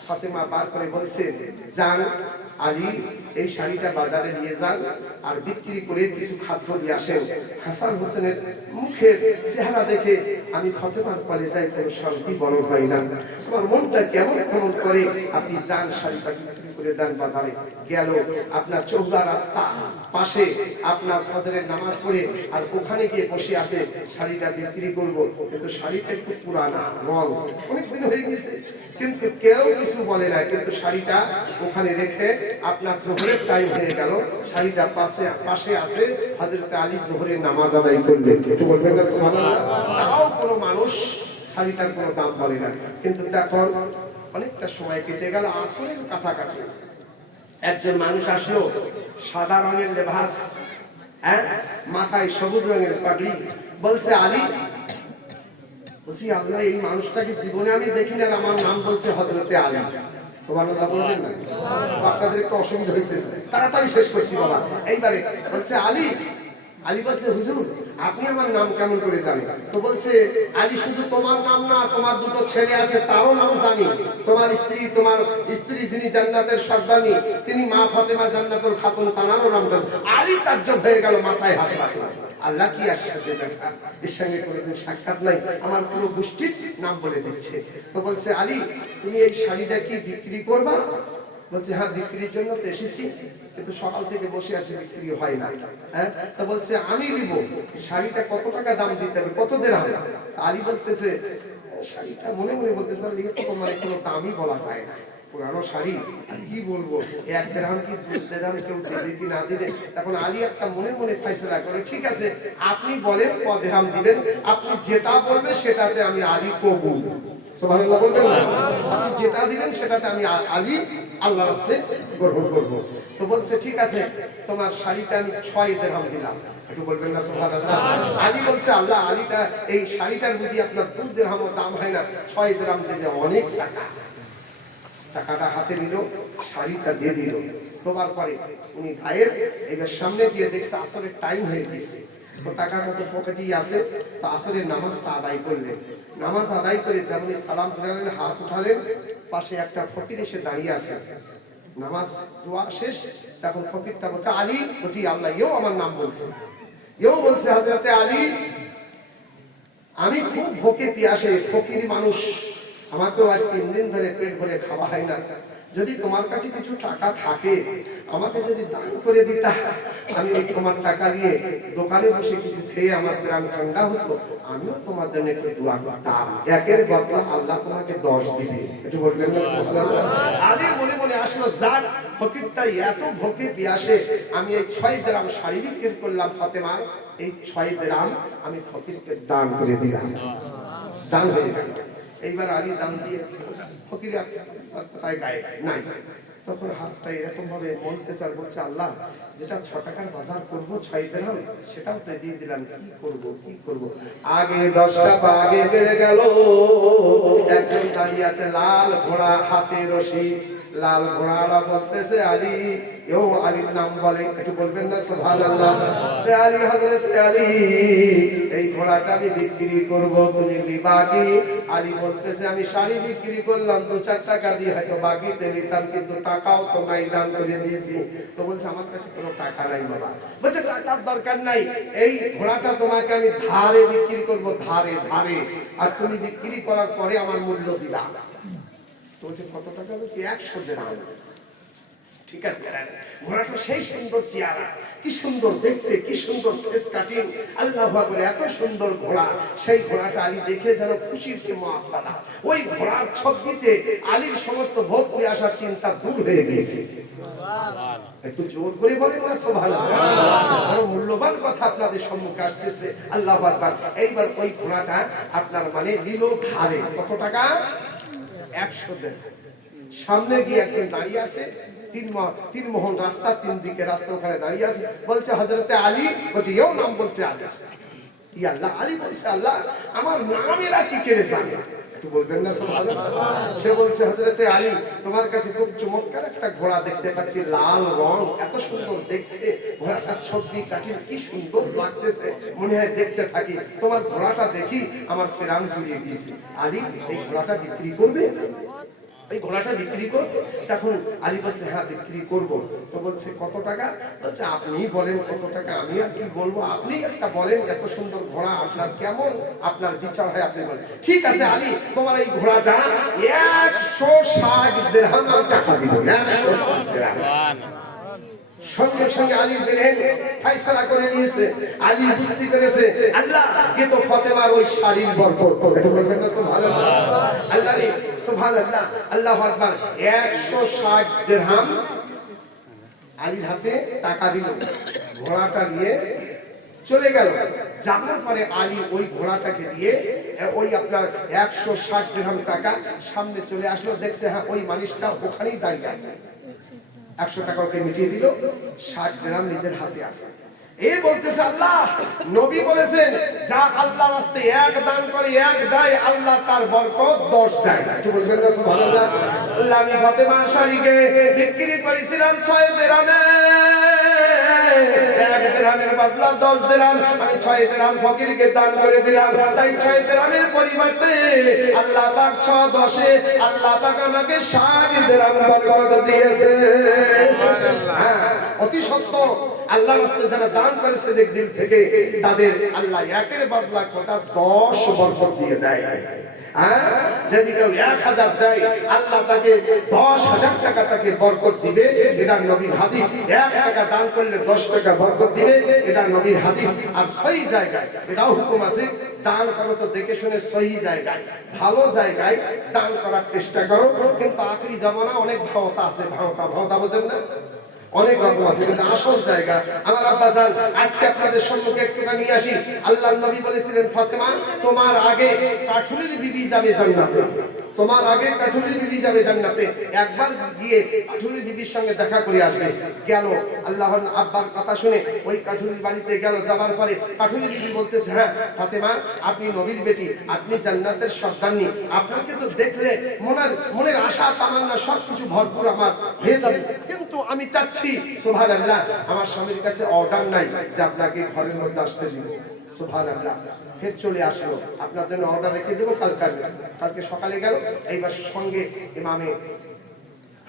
ফাতেমা বার করে বলছে, যান আলী এই শাড়িটা বাজারে নিয়ে যান আর বিক্রি করে কিছু খাদ্য দিয়ে আসেন। হাসান হোসেনের মুখের চেহারা দেখে আমি ফাতেমার কলেজায় কোনো শান্তি বড় হয় না, আমার মনটা কেমন কেমন করে। আপনি যান শাড়িটা বিক্রি করে দেন বাজারে। গেল আপনার চৌদা রাস্তা পাশে আপনার ফজরের নামাজ পড়ে আর ওখানে গিয়ে বসে আছে শাড়িটা বিক্রি করব, কিন্তু শাড়িটা একটু পুরানা, রং অনেকদিন হয়ে গেছে, কিন্তু কেউ কিছু বলে না। কিন্তু শাড়িটা ওখানে রেখে আপনার জোহরের টাইম হয়ে গেল, শাড়িটা পাশে আছে, হযরত আলী জোহরের নামাজ আদায় করলেন। একটু বলবেন না সুবহানাল্লাহ? তাও কোনো মানুষ শাড়িটার কোনো দাম বলে না। কিন্তু তখন অনেকটা সময় কেটে গেল, আসরের কাছাকাছি একজন মানুষ আসলো, সাদা রঙের লেবাস, হ্যাঁ, মাথায় সবুজ রঙের পাগড়ি। বলছে আলী, বলছি আল্লাহ এই মানুষটাকে জীবনে আমি দেখিনি, আর আমার নাম বলছে হযরতে আলী। সুবহানাল্লাহ বলবেন না? আপনাদের একটু অসুবিধা হইতেছে, তাড়াতাড়ি শেষ করছি বাবা। এইবারে বলছে আলী, আলী বলছে হুজুর আপনি আমার নাম কেমন করে জানেন? তো বলছে আলী, শুধু তোমার নাম না, তোমার দুটো ছেলে আছে তারও নাম জানি। তোমার স্ত্রী যিনি জান্নাতের সর্দানি, তিনি মা ফাতেমা জান্নাতুল খাতুন, তানারও নাম জানি। আলী তাজ্জব হয়ে গেল, মাথায় হাত রাখলো। আল্লাহ কি আশ্চর্য ব্যাপার, এর সঙ্গে কোনোদিন সাক্ষাৎ নাই, আমার পুরো গোষ্ঠীর নাম বলে দিচ্ছে। তো বলছে আলী, তুমি এই শাড়িটা কি বিক্রি করবা? বলছে হ্যাঁ, বিক্রির জন্য তো এসেছি, কিন্তু সকাল থেকে বসে আছি, বিক্রি হয় না। হ্যাঁ, তো বলছে আমি নিব, শাড়িটা কত টাকা দাম দিতে হবে, কত দিরহাম? আলী বলতেছে, শাড়িটা মনে মনে বলতেছে মানে কোনো দামই বলা যায় না, পুরানো শাড়ি আর কি বলবো, 1 দিরহাম কি 2 দিরহাম কেউ দেবে কি না দিবে। তখন আলী একটা মনে মনে ফয়সালা করে, ঠিক আছে আপনি বলেন কত দিরহাম দিবেন, আপনি যেটা বলবেন সেটাতে আমি আলী কবুল। সুবহানাল্লাহ বলবেন না? আপনি যেটা দিবেন সেটাতে আমি আলী আল্লাহর রাস্তায় গ্রহণ করব। তো বলছে ঠিক আছে, তোমার শাড়িটা আমি 6 দিরহাম দিলাম। একটু বলবেন না সুবহানাল্লাহ? আলী বলছে আল্লাহ, আলীটা এই শাড়িটার বুঝি আপনার 2 দিরহামও দাম হয় না, 6 দিরহাম দিলে অনেক টাকা। টাকাটা হাতে নিল, শাড়িটা দিয়ে দিল। তোমার পরে উনি গায়ের এবার সামনে গিয়ে দেখছে আসরের টাইম হয়ে গেছে, তো টাকাটা তো পকেটেই আছে। তো আসরের নামাজটা আদায় করলেন, নামাজ আদায় করে যেমন সালাম ফেরালেন, হাত উঠালেন, পাশে একটা ফকির এসে দাঁড়িয়ে আছে। নামাজ দোয়া শেষ, তখন ফকিরটা বলছে আলী, বলছি আল্লাহ এও আমার নাম বলছে, এও বলছে হযরতে আলী, আমি খুব ভোকে পিয়াসে, ফকির মানুষ, আমাকেও আজ 3 দিন ধরে পেট ভরে খাওয়া হয় না, যদি তোমার কাছে কিছু টাকা থাকে আমাকে যদি দান করে দিতা, আমি তোমার টাকা দিয়ে দোকানে বসে কিছু খেয়ে আমার প্রাণ ঠান্ডা হতো, আমিও তোমার জন্য একটু দোয়া করতাম, একের বদলা আল্লাহ তোমাকে 10 দিবে। একটু বলবেন না সুবহানাল্লাহ? আলী মনে মনে আসলো, যাক ফকিরটা এত ভোকে পিয়াসে, আমি এই 6 দিরহাম শাড়ি বিক্রি করলাম ফাতেমার, এই 6 দিরহাম আমি ফকিরকে দান করে দিলাম, দান হয়ে গেল। এইবার আলী দাম দিয়ে ফকির তাই গায়ে নাই, তখন হাতটা এরকম ভাবে মলতেছে আর বলছে আল্লাহ, যেটা 6 টাকার বাজার করবো 6 দিরহাম, সেটাও তো দিয়ে দিলাম, কি করব কি করব। আগে 10টা বাগে বেড়ে গেল, একজন দাঁড়িয়ে আছে, লাল ঘোড়া হাতে রশি, লাল ঘোড়াটা বলতেছে আলী, ও আলীর নাম বলে, একটু বলবেন না সুবহানাল্লাহ? আলী, হযরত আলী, এই ঘোড়াটা আমি বিক্রি করব, তুমি নিবা কি? আলী বলতেছে আমি শাড়ি বিক্রি করলাম 2-4 টাকা দিয়ে, হয়তো বাকিতে নিতাম, কিন্তু টাকাও তো নাই, দান করে দিয়েছি। তো বলছে আমার কাছে কোনো টাকা নাই বাবা। বলছে টাকার দরকার নাই, এই ঘোড়াটা তোমাকে আমি ধারে বিক্রি করব, ধারে ধারে, আর তুমি বিক্রি করার পরে আমার মূল্য দিবা। তো বলছে কত টাকা? বলছে 100 দিরহাম। ঠিক আছে, ঘোড়াটা সেই সুন্দর চেহারা, কি সুন্দর দেখতে, কি সুন্দর ফেস কাটিং, আল্লাহু আকবার, এত সুন্দর ঘোড়া। সেই ঘোড়াটা আলী দেখে যেন খুশিতে মুআত্তালা। ওই ঘোড়ার ছবিতে আলীর সমস্ত ভোগ আসার চিন্তা দূর হয়ে গেছে। একটু জোর করে বলেন না সুবহানাল্লাহ? বড় মূল্যবান কথা আপনাদের সম্মুখে আসতেছে, আল্লাহু আকবার। এইবার ওই ঘোড়াটা আপনার মানে নিল ধারে। কত টাকা? 100 দিরহাম। সামনে গিয়ে একজন দাঁড়িয়ে আছে, তিন মোহন রাস্তা, 3 দিকে রাস্তা, ওখানে দাঁড়িয়ে আছে। বলছে হযরতে আলী, বলছে এও নাম বলছে আলী। ইয়া আল্লাহ, আলী বলছে আল্লাহ আমার নাম এরা কি করে জানে? একটু বলবেন না সুবহানাল্লাহ? সে বলছে হযরতে আলী, তোমার কাছে খুব চমৎকার একটা ঘোড়া দেখতে পাচ্ছি, লাল রং, এত সুন্দর দেখতে, ঘোড়াটার ছবি কাটি কি সুন্দর লাগতেছে, মনে হয় দেখতে থাকি। তোমার ঘোড়াটা দেখি আমার প্রাণ জুড়িয়ে গিয়েছে। আলী, এই ঘোড়াটা বিক্রি করবে? এই ঘোড়াটা বিক্রি করবো? তখন আলী বলছে হ্যাঁ বিক্রি করব। তো বলছে কত টাকা? বলছে আপনি বলেন কত টাকা, আমি আর কি বলবো, আপনি একটা বলেন, এত সুন্দর ঘোড়া আপনার কেমন, আপনার বিচার হয় আপনি বলেন। ঠিক আছে আলী, তোমার এই ঘোড়াটা 160 দিরহাম টাকা দিব। সঙ্গে সঙ্গে আলী দিলেন, ফয়সালা করে নিয়েছে। আলী বুঝতে পেরেছে আল্লাহ এ তো ফাতেমার ওই শাড়ির বরকত। এটা বলবেন না সুবহানাল্লাহ? আল্লাহ রে সুবহানাল্লাহ, আল্লাহু আকবার। 160 দিরহাম আলীর হাতে টাকা দিল, ঘোড়াটা নিয়ে চলে গেল। যাবার পরে আলী ওই ঘোড়াটাকে দিয়ে ওই আপনার 160 দিরহাম টাকা সামনে চলে আসলো, দেখছে হ্যাঁ ওই মানুষটা ওখানেই দাঁড়িয়ে আছে। 100 টাকা ওকে মিটিয়ে দিল, 60 দিরহাম নিজের হাতে আছে। এই বলতেছে আল্লাহ নবী বলেছেন যা আল্লাহর রাস্তায় এক দান করে, এক দেয়, আল্লাহ তার বরকত 10 দেয়। একটু বলবেন না সুবহানাল্লাহ? আল্লাহ, আমি ফাতেমার শাড়িকে বিক্রি করেছিলাম 6 দিরহামে, 1 দিরহামের বদলা 10 দিরহাম, আমি 6 দিরহাম ফকিরকে দান করে দিলাম। তাই 6 দিরহামের পরিবর্তে আল্লাহ পাক 6-10-এ আল্লাহ পাক আমাকে 60 দিরহাম বরকত দিয়েছে। সুবহানাল্লাহ। অতি সত্য, আল্লাহর রাস্তায় যারা দান করেছে দিল থেকে, তাদের আল্লাহ একের বদলা কথা 10 বরকত দিয়ে দেয়। যদি কেউ 1000 দেয়, আল্লাহ তাকে 10,000 টাকা তাকে বরকত দিবে, এটা নবীর হাদিস। 1 টাকা দান করলে 10 টাকা বরকত দিবে, এটা নবীর হাদিস। আর সহি জায়গায় এটাও হুকুম আছে, দান করো তো দেখে শুনে সহি জায়গায়, ভালো জায়গায় দান করার চেষ্টা করো। কিন্তু আখেরি জামানা অনেক ভাওতা আছে, ভাওতা বোঝেন না, অনেক রকম আছে, কিন্তু আসল জায়গা আমার আব্বা জান আজকে আপনাদের সম্মুখে একটুখানি নিয়ে আসি। আল্লাহর নবী বলেছিলেন ফাতেমা তোমার আগে কাঠুরির বিবি যাবে জান্নাতে, তোমার আগে কাঠুরির বিবি যাবে জান্নাতে, একবার গিয়ে কাঠুরির বিবির সঙ্গে দেখা করে আসবে। গেল, আল্লাহর আব্বার কথা শুনে ওই কাঠুরির বাড়িতে গেল। যাবার পরে কাঠুরির বিবি বলতেছে হ্যাঁ ফাতেমা আপনি নবীর বেটি, আপনি জান্নাতের সন্তানী, আপনাকে তো দেখলে মনের আশা তামান্না সবকিছু ভরপুর আমার হয়ে যাবে, কিন্তু আমি চাচ্ছি সুবহানাল্লাহ আমার স্বামীর কাছে অর্ডার নাই যে আপনাকে ঘরের মধ্যে আসতে দিব। সুবহানাল্লাহ, ফের চলে আসলো, আপনার জন্য অর্ডার রেখে দেবো কালকে সকালে গেল। এইবার সঙ্গে ইমামে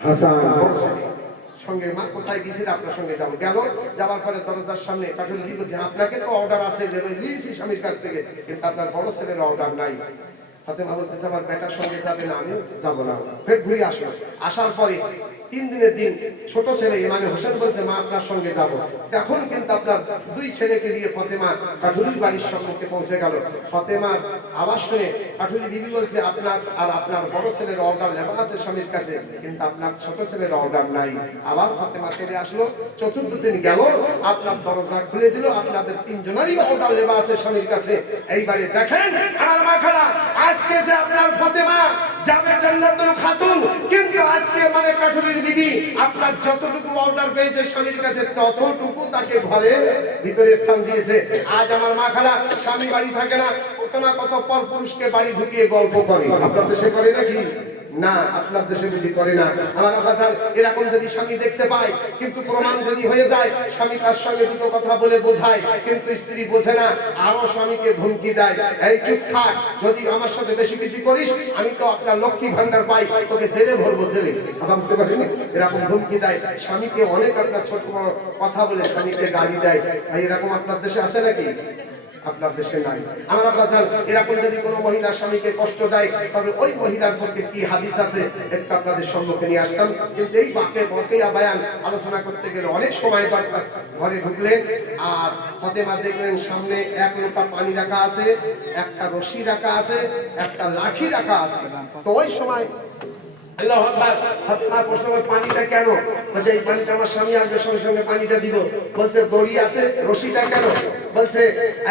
হাসান সঙ্গে, মা কোথায় গিয়েছিল, আপনার সঙ্গে যাবো। গেল, যাওয়ার পরে দরজার সামনে কাঠুরি দিল যে আপনাকে তো অর্ডার আছে যে নিয়েছি স্বামীর কাছ থেকে, কিন্তু আপনার বড় ছেলের অর্ডার নাই। ফাতেমা বলতেছে আমার বেটার সঙ্গে যাবে না, আমিও যাবো না। ফের ঘুরে আসলো, আসার পরে 3 দিনের দিন ছোট ছেলে ইমামে হোসেন বলছে মা আপনার সঙ্গে যাব। তখন কিন্তু আপনার 2 ছেলেকে নিয়ে ফাতেমা কাঠুরির বাড়ির সম্মুখে পৌঁছে গেল। ফাতেমার আওয়াজ শুনে কাঠুরি বিবি বলছে আপনার আর আপনার বড় ছেলের অর্ডার লেখা আছে স্বামীর কাছে, কিন্তু আপনার ছোট ছেলের অর্ডার নাই। আবার ফাতেমা চলে আসলো, 4th দিন গেল, আপনার দরজা খুলে দিল, আপনাদের 3 জনেরই অর্ডার লেখা আছে স্বামীর কাছে। এইবারে দেখেন আমার মা খালা, আজকে যে আপনার ফাতেমা যাবে জান্নাতুল খাতুন, কিন্তু আজকে মানে কাঠুরির বিবি আপনার যতটুকু অর্ডার পেয়েছে স্বামীর কাছে ততটুকু তাকে ঘরের ভিতরে স্থান দিয়েছে। আজ আমার মা খালা স্বামী বাড়ি থাকে না, কত না কত পর পুরুষকে বাড়ি ঢুকিয়ে গল্প করে, আপনাদের সে করে নাকি? না, আপনার দেশে বুঝি করে না। আমার আব্বাজান এরকম যদি স্বামী দেখতে পায়, কিন্তু প্রমাণ যদি হয়ে যায়, স্বামী তার সঙ্গে দুটো কথা বলে বোঝায়, কিন্তু স্ত্রী বোঝে না, আরো স্বামীকে ধমকি দেয়, এই চুপ থাক, যদি আমার সাথে বেশি কিছু করিস আমি তো আপনার লক্ষ্মী ভান্ডার পাই, তোকে জেলে ভরবো, জেলে। কথা বুঝতে পারছেন? এরকম ধমকি দেয় স্বামীকে, অনেক আপনার ছোট বড় কথা বলে স্বামীকে গালি দেয়। ভাই এরকম আপনার দেশে আছে নাকি? আপনার দেশে নাই। আমার আব্বাজান এরকম যদি কোনো মহিলা স্বামীকে কষ্ট দেয়, তবে ওই মহিলার পক্ষে কি হাদিস আছে একটু আপনাদের সম্মুখে নিয়ে আসতাম, কিন্তু এই বকেয়া বায়ান আলোচনা করতে গেলে অনেক সময় দরকার। ঘরে ঢুকলেন আর ফাতেমা দেখলেন সামনে এক লোটা পানি রাখা আছে, একটা রশি রাখা আছে, একটা লাঠি রাখা আছে। তো ওই সময় আল্লাহু আকবার, ফাতেমা প্রশ্ন করে, পানিটা কেন? বলছে এই পানিটা আমার স্বামী আসবে সঙ্গে সঙ্গে পানিটা দিব। বলছে দড়ি আছে, রশিটা কেন? বলছে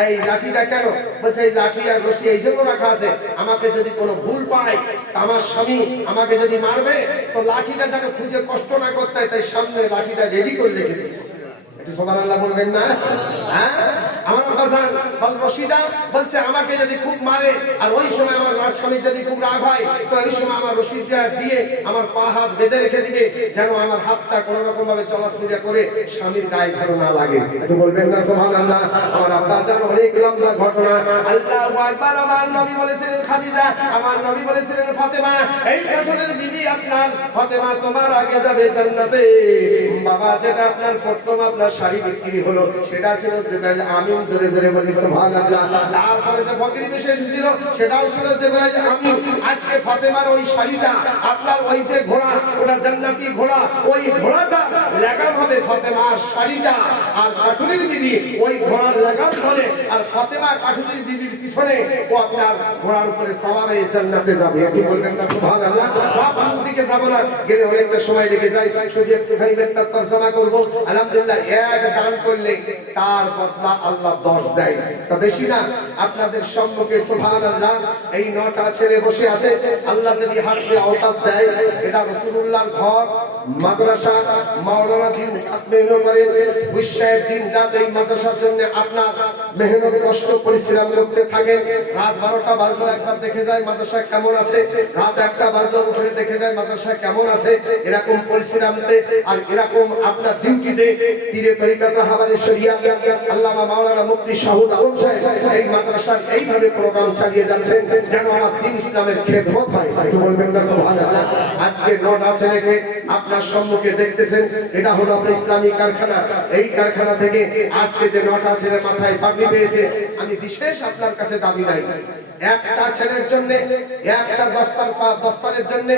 এই লাঠিটা কেন? বলছে এই লাঠি আর রশি এই জন্য রাখা আছে, আমাকে যদি কোনো ভুল পায়, আমার স্বামী আমাকে যদি মারবে, তো লাঠিটা যেন খুঁজে কষ্ট না করতে হয়, তাই সামনে লাঠিটা রেডি করে রেখে দিয়েছে। সুবহানাল্লাহ বলবেন না? হ্যাঁ, আমার আব্বাজান রশিদা বলছে আমাকে যদি খুব মারে, আর ওই সময় আমার স্বামী যদি খুব রাগ হয়, তো ওই সময় আমার রশিদা দিয়ে আমার পা হাত বেঁধে রেখে দিবে, যেন আমার হাতটা কোনো রকম ভাবে চলাচলা করে স্বামীর গায়ে যেন না লাগে। একটু বলবেন না সুবহানাল্লাহ? আমার আব্বাজান অনেক লম্বা ঘটনা। আল্লাহু আকবার। আমার নবী বলেছিলেন খাদিজা, আমার নবী বলেছিলেন ফাতেমা, এই কাঠুরের বিবি আপনার ফাতেমা তোমার আগে যাবে জান্নাতে। বাবা যেটা আপনার প্রথম আপনার শাড়ি বিক্রি হলো, সেটা ছিল জিবরাইল আমিন। জোরে জোরে বলি সুবহানাল্লাহ। তারপরে যে ফকির বিশেষ ছিল, সেটাও ছিল জিবরাইল আমিন। আজকে ফাতেমার ওই শাড়িটা আপনার ওই যে ঘোড়া, ওটা জান্নাতি ঘোড়া, ওই ঘোড়াটা লাগাম হবে ফাতেমার শাড়িটা, আর কাঠুরির বিবি ওই ঘোড়ার লাগাম ধরে, আর ফাতেমা কাঠুরির বিবির পিছনে ও আপনার ঘোড়ার উপরে সওয়ার হয়ে জান্নাতে যাবে। কি বলবেন না সুবহানাল্লাহ? বাবার দিকে যাব না, গেলে অনেকটা সময় লেগে যায়, শুধু একটুখানি একটা তরজমা করব। আলহামদুলিল্লাহ, এক দান করলে তার বদলা আল্লাহ 10 দেয়, তা বেশি না। আপনাদের সম্মুখে সুবহানাল্লাহ এই 9টা ছেলে বসে আছে, আল্লাহ যদি হাসবে আওতাব দেয়, এটা রাসূলুল্লাহর ঘর, মাদ্রাসা, মাওলানা দিন মেহনত করে বিশ্বায়ের দিন রাত এই মাদ্রাসার জন্য আপনার মেহনত কষ্ট পরিশ্রম করতে থাকেন। রাত 12টা বাজলো একবার দেখে যায় মাদ্রাসা কেমন আছে, রাত 1টা বাজলো উঠে দেখে যায় মাদ্রাসা কেমন আছে। এরকম পরিশ্রমতে আর এরকম আপনার ডিউটিতে পীরে তরিকত রাহবারে শরিয়া আল্লামা মাওলানা মুফতি শাহুদ আলম সাহেব এই মাদ্রাসার এইভাবে প্রোগ্রাম চালিয়ে যাচ্ছেন, যেন আমার দ্বীন ইসলামের খেদমত হয়। একটু বলবেন না সুবহানাল্লাহ? আজকে 9টা ছেলেকে আপনার সম্মুখে দেখতেছেন, এটা হলো আপনার ইসলামী কারখানা। এই কারখানা থেকে আজকে যে 9টা ছেলে মাথায় পাগড়ি পেয়েছে, আমি বিশেষ আপনার কাছে দাবি নাই, একটা ছেলের জন্য একটা দস্তারের জন্য,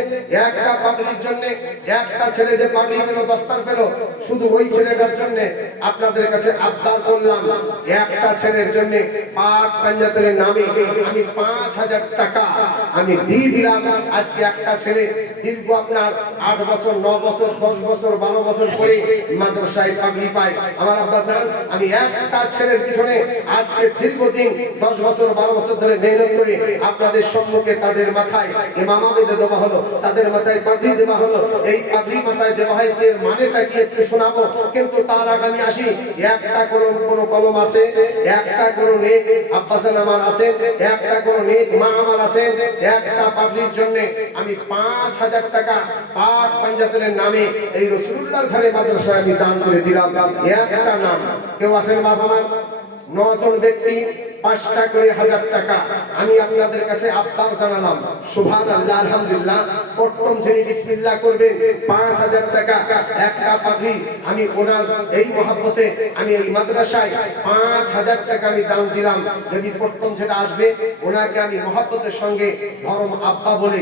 একটা পাগড়ির জন্য, একটা ছেলে যে পাগড়ি পেল দস্তার পেল, শুধু ওই ছেলেটার জন্য আপনাদের কাছে আবদার করলাম, একটা ছেলের জন্য পাক পাঞ্জাতের নামে আমি 5000 টাকা আমি দিয়ে দিলাম। আজকে একটা ছেলে দীর্ঘ আপনার 8 বছর 9 বছর 10 বছর 12 বছর পরে মাদ্রাসায় পাগড়ি পায়। আমার আব্বাজান আমি একটা ছেলের পিছনে আজকে দীর্ঘদিন 10 বছর 12 বছর ধরে মেহনত করে আপনাদের সম্মুখে তাদের মাথায় ইমামা বেঁধে দেওয়া হলো, তাদের মাথায় পাগড়ি দেওয়া হলো। এই পাগড়ি মাথায় দেওয়া হয়েছে, এর মানেটা কি একটু শোনাবো, কিন্তু তার আগে আমি আসি। একটা কোনো কলম আছে, একটা কোনো নেক আব্বাসান আমার আছে, একটা কোনো নেক মা আমার আছে, একটা পাগড়ির জন্য আমি 5000 টাকা পাক পাঞ্জাতের নামে এই রাসূলুল্লাহর ঘরে মাদ্রাসায় আমি দান করে দিলাম। একটা নাম কেউ আছেন বাবা আমার? 9 জন ব্যক্তি 5টা করে 1000 টাকা আমি আপনাদের কাছে আবদার জানালাম। সুবহানাল্লাহ, আলহামদুলিল্লাহ। প্রথম যিনি বিসমিল্লাহ করবেন 5000 টাকা একটা পাগড়ি আমি ওনার এই মহব্বতে আমি এই মাদ্রাসায় 5000 টাকা আমি দান দিলাম। যদি প্রথম সেটা আসবে, ওনাকে আমি মহব্বতের সঙ্গে ধরম আব্বা বলে,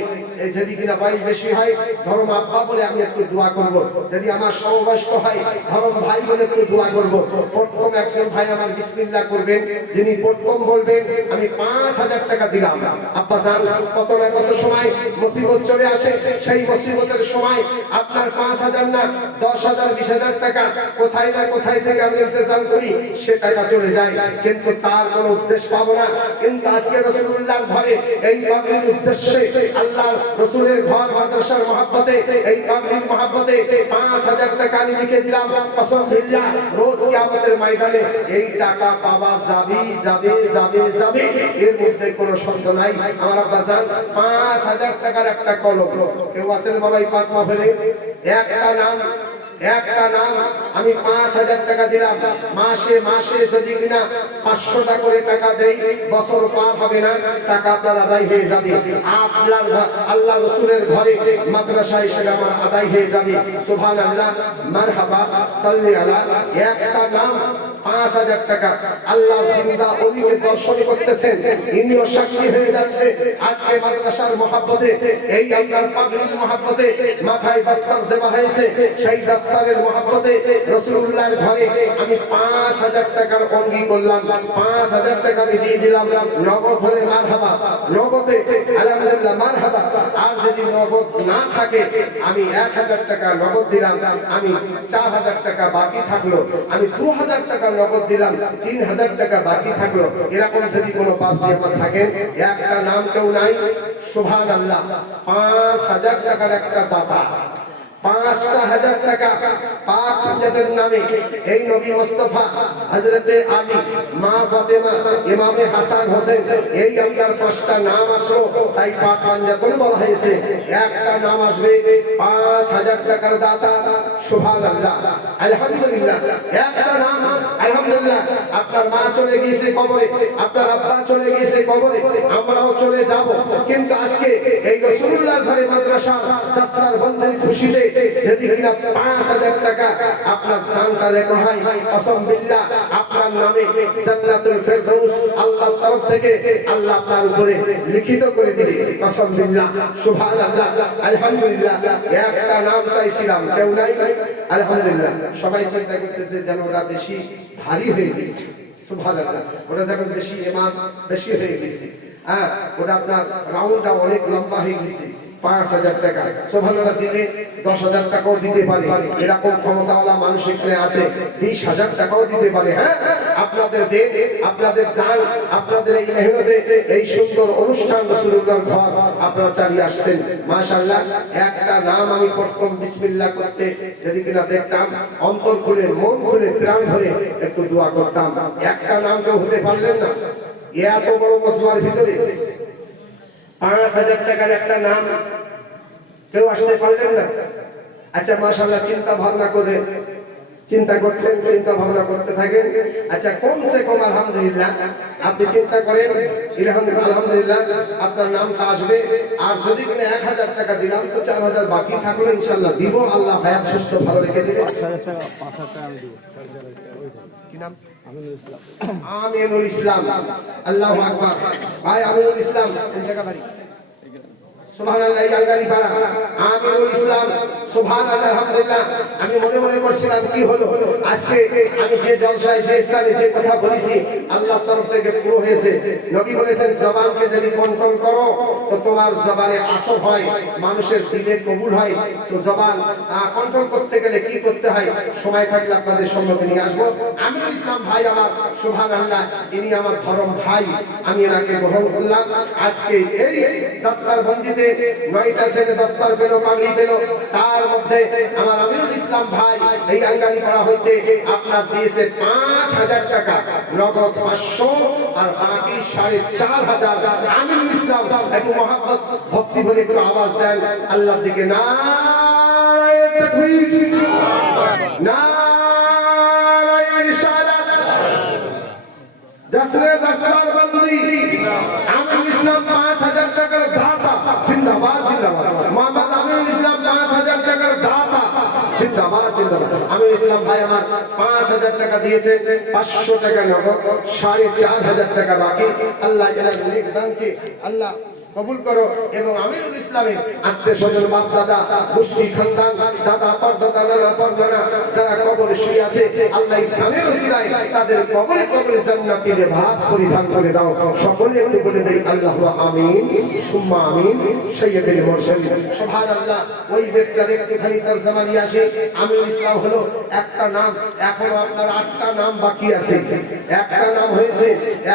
যদি কিনা বয়স বেশি হয় ধরম আব্বা বলে আমি একটু দোয়া করব, যদি আমার সমবয়স্ক হয় ধরম ভাই বলে একটু দোয়া করব। প্রথম একজন ভাই আমার বিসমিল্লাহ করবেন, যিনি প্রথম বলবেন আমি 5000 টাকা দিলাম। আব্বা জান কত না কত সময় মুসিবত চলে আসে, সেই মুসিবতের সময় আপনার 5000 না 10000 20000 টাকা কোথায় না কোথায় থেকে আমি ইন্তজাম করি, সে টাকা চলে যায়, কিন্তু তার কোনো উদ্দেশ্য পাবো না। কিন্তু আজকে রাসূলুল্লাহর ঘরে এই পাগড়ির উদ্দেশ্যে, আল্লাহর রাসূলের ঘর মাদ্রাসার মহব্বতে, এই পাগড়ির মহব্বতে 5000 টাকা আমি লিখে দিলাম। কসম বিল্লাহ, রোজ কিয়ামতের ময়দানে এই টাকা পাওয়া যাবে যাবে, এর মধ্যে কোনো সন্দেহ নাই। আমার আব্বা জান 5000 টাকার একটা কলম, কেউ আছেন বাবা এই পাক মাহফিলে? একটা নাম আমি 5000 টাকা দিলাম, মাসে যদি কিনা 500 টাকা করে টাকা দেই, বছর পার হবে না, টাকা আপনার আদায় হয়ে যাবে। আপনার আল্লাহ রাসূলের ঘরে মাদ্রাসা হিসেবে আমার আদায় হয়ে যাবে। সুবহানাল্লাহ, মারহাবা, সাল্লি আলা। একটা নাম 5000 টাকা। আল্লাহ জিন্দা ওলিকে দর্শন করতেছেন, ইনিও সাক্ষী হয়ে যাচ্ছে। আজকে মাদ্রাসার মহব্বতে, এই আল্লাহর পাগড়ির মহব্বতে মাথায় দাস্তার দেওয়া হয়েছে, সেই দাস্তারের মহব্বতে রাসূলুল্লাহর ঘরে আমি 5000 টাকার অঙ্গী করলাম। 5000 টাকা আমি দিয়ে দিলাম, নগদ হলে মারহাবা, নগদে আলহামদুলিল্লাহ মারহাবা। আর যদি নগদ না থাকে, আমি 1000 টাকা নগদ দিলাম, আমি 4000 টাকা বাকি থাকলো, আমি 2000 টাকা নগদ দিলাম, 3000 টাকা বাকি থাকলো। এরকম যদি কোনো বাপসি আমার থাকে, একটা নাম কেউ নাই, সুবহানাল্লাহ, 5000 টাকার একটা দাতা, 5000 টাকা পাক পাঞ্জাবের নামে এই নবী মুস্তাফা হযরতে আলী, মা ফাতেমা, ইমামে হাসান হোসেন, এই আল্লাহর 5টা নাম আসলো, তাই পাক পাঞ্জাবে বলা হয়েছে। একটা নাম আসবে 5000 টাকার দাতা, সুবহানাল্লাহ, আলহামদুলিল্লাহ। একটা নাম, আলহামদুলিল্লাহ। আপনার মা চলে গিয়েছে কবরে, আপনার আব্বা চলে গিয়েছে কবরে, আমরাও চলে যাব, কিন্তু আজকে এই রাসূলুল্লাহর ঘরে মাদ্রাসা দাস্তার বন্ধের খুশিতে যদি কিনা 5000 টাকা আপনার দানটা লেখা হয়, কসম বিল্লাহ আপনার নামে জান্নাতুল ফেরদৌস আল্লাহর তরফ থেকে আল্লাহ আপনার উপরে লিখিত করে দিবে, কসম বিল্লাহ, সুবহানাল্লাহ, আলহামদুলিল্লাহ। একটা নাম চাইছিলাম, কেউ নাই, আলহামদুলিল্লাহ। সবাই চিন্তা করতেছে যেন ওটা বেশি ভারী হয়ে গেছে, সুবহানাল্লাহ, ওটা যখন বেশি ইমাম বেশি হয়ে গেছে, হ্যাঁ, ওটা আপনার রাউন্ডটা অনেক লম্বা হয়ে গেছে। 5000 টাকা সুবহানাল্লাহ দিলে 10000 টাকাও দিতে পারে, এরকম ক্ষমতাওয়ালা মানুষ এখানে আছে, 20000 টাকাও দিতে পারে। হ্যাঁ, আপনাদের দেন, আপনাদের দান, আপনাদের এই মেহনতে এই সুন্দর অনুষ্ঠান রাসূলুল্লাহর ঘর আপনারা চালিয়ে আসছেন, মাশাআল্লাহ। একটা নাম আমি প্রথম বিসমিল্লাহ করতে যদি কিনা দেখতাম, অন্তর খুলে, মন খুলে, প্রাণ ভরে একটু দোয়া করতাম। একটা নাম কেউ হতে পারলেন না, এত বড় মসজিদের ভিতরে 5000 টাকার একটা নাম কেউ আসতে পারলেন না। আচ্ছা, মাশাআল্লাহ, চিন্তা ভাবনা করে চিন্তা করছেন, চিন্তা ভাবনা করতে থাকেন। আচ্ছা, কমসে কম আলহামদুলিল্লাহ আপনি চিন্তা করেন, আলহামদুলিল্লাহ আপনার নামটা আসবে। আর যদি কিনা 1000 টাকা দিলাম, তো 4000 বাকি থাকলো, ইনশাআল্লাহ দিব, আল্লাহ হায়াত সুস্থ ভালো রেখে দিবে। কি নাম? আমিনুল ইসলাম, আল্লাহু আকবার। ভাই আমিনুল ইসলাম কোন জায়গা বাড়ি? সুবহানাল্লাহ, আলগারি পাড়া। আমিনুল ইসলাম, সুবহানাল্লাহ, আলহামদুলিল্লাহ। আমি মনে মনে করছিলাম কি হলো, আজকে আমি যে জলসায়, যে স্থানে যে কথা বলেছি, আল্লাহর তরফ থেকে পুরো হয়েছে। নবী বলেছেন, জবানকে যদি কন্ট্রোল করো তো তোমার জবানে আসর হয়, মানুষের দিলে কবুল হয়। তো জবান কন্ট্রোল করতে গেলে কি করতে হয়, সময় থাকলে আপনাদের সম্মুখে নিয়ে আসবো। আমিনুল ইসলাম ভাই আমার, সুবহানাল্লাহ, ইনি আমার ধরম ভাই, আমি এনাকে গ্রহণ করলাম। আজকে এই দাস্তার বন্দিতে 9টা ছেলে দাস্তার পেল, পাগড়ি পেল, তার মধ্যে আমার আমিনুল ইসলাম ভাই এই আঙ্গারি পাড়া হইতে আপনার দিয়েছে 5000 টাকা, নগদ 500 আর বাকি 4500। আমিনুল ইসলাম একটু মহব্বত ভক্তি ভরে একটু আওয়াজ দেন আল্লাহর দিকে, নারায়ে তাকবীর, নারায়ে রিসালাত, জশ্নে দাস্তার বন্দি। আমিনুল ইসলাম 5000 টাকার দাতা, জিন্দাবাদ, জিন্দাবাদ। মোহাম্মদ আমিনুল ইসলাম 5000 টাকার দাতা, জিন্দাবাদ, জিন্দাবাদ। আমিনুল ইসলাম ভাই আমার 5000 টাকা দিয়েছে, 500 টাকা নগদ, 4500 টাকা বাকি। আল্লাহ এর নেক দানকে আল্লাহ কবুল করো, এবং আমিনুল ইসলামের আত্মীয় স্বজন, বাপ দাদা, মুস্তি খানদান, দাদা পরদাদা, নানা পরদাদা যারা কবরে শুয়ে আছে, আল্লাহ দানের ওসিলায় তাদের কবরে কবরে জান্নাতি লিবাস পরিধান করে দাও। সকলে একটু বলে দেই আল্লাহুম্মা আমিন, সুম্মা আমিন। সাইয়্যিদুল মুরসালিন, সুবহানাল্লাহ। ওই ব্যক্তির একটুখানি তরজমা নিয়ে আসে। আমিনুল ইসলাম হলো একটা নাম, এখনো আপনার 8টা নাম বাকি আছে। একটা নাম হয়েছে,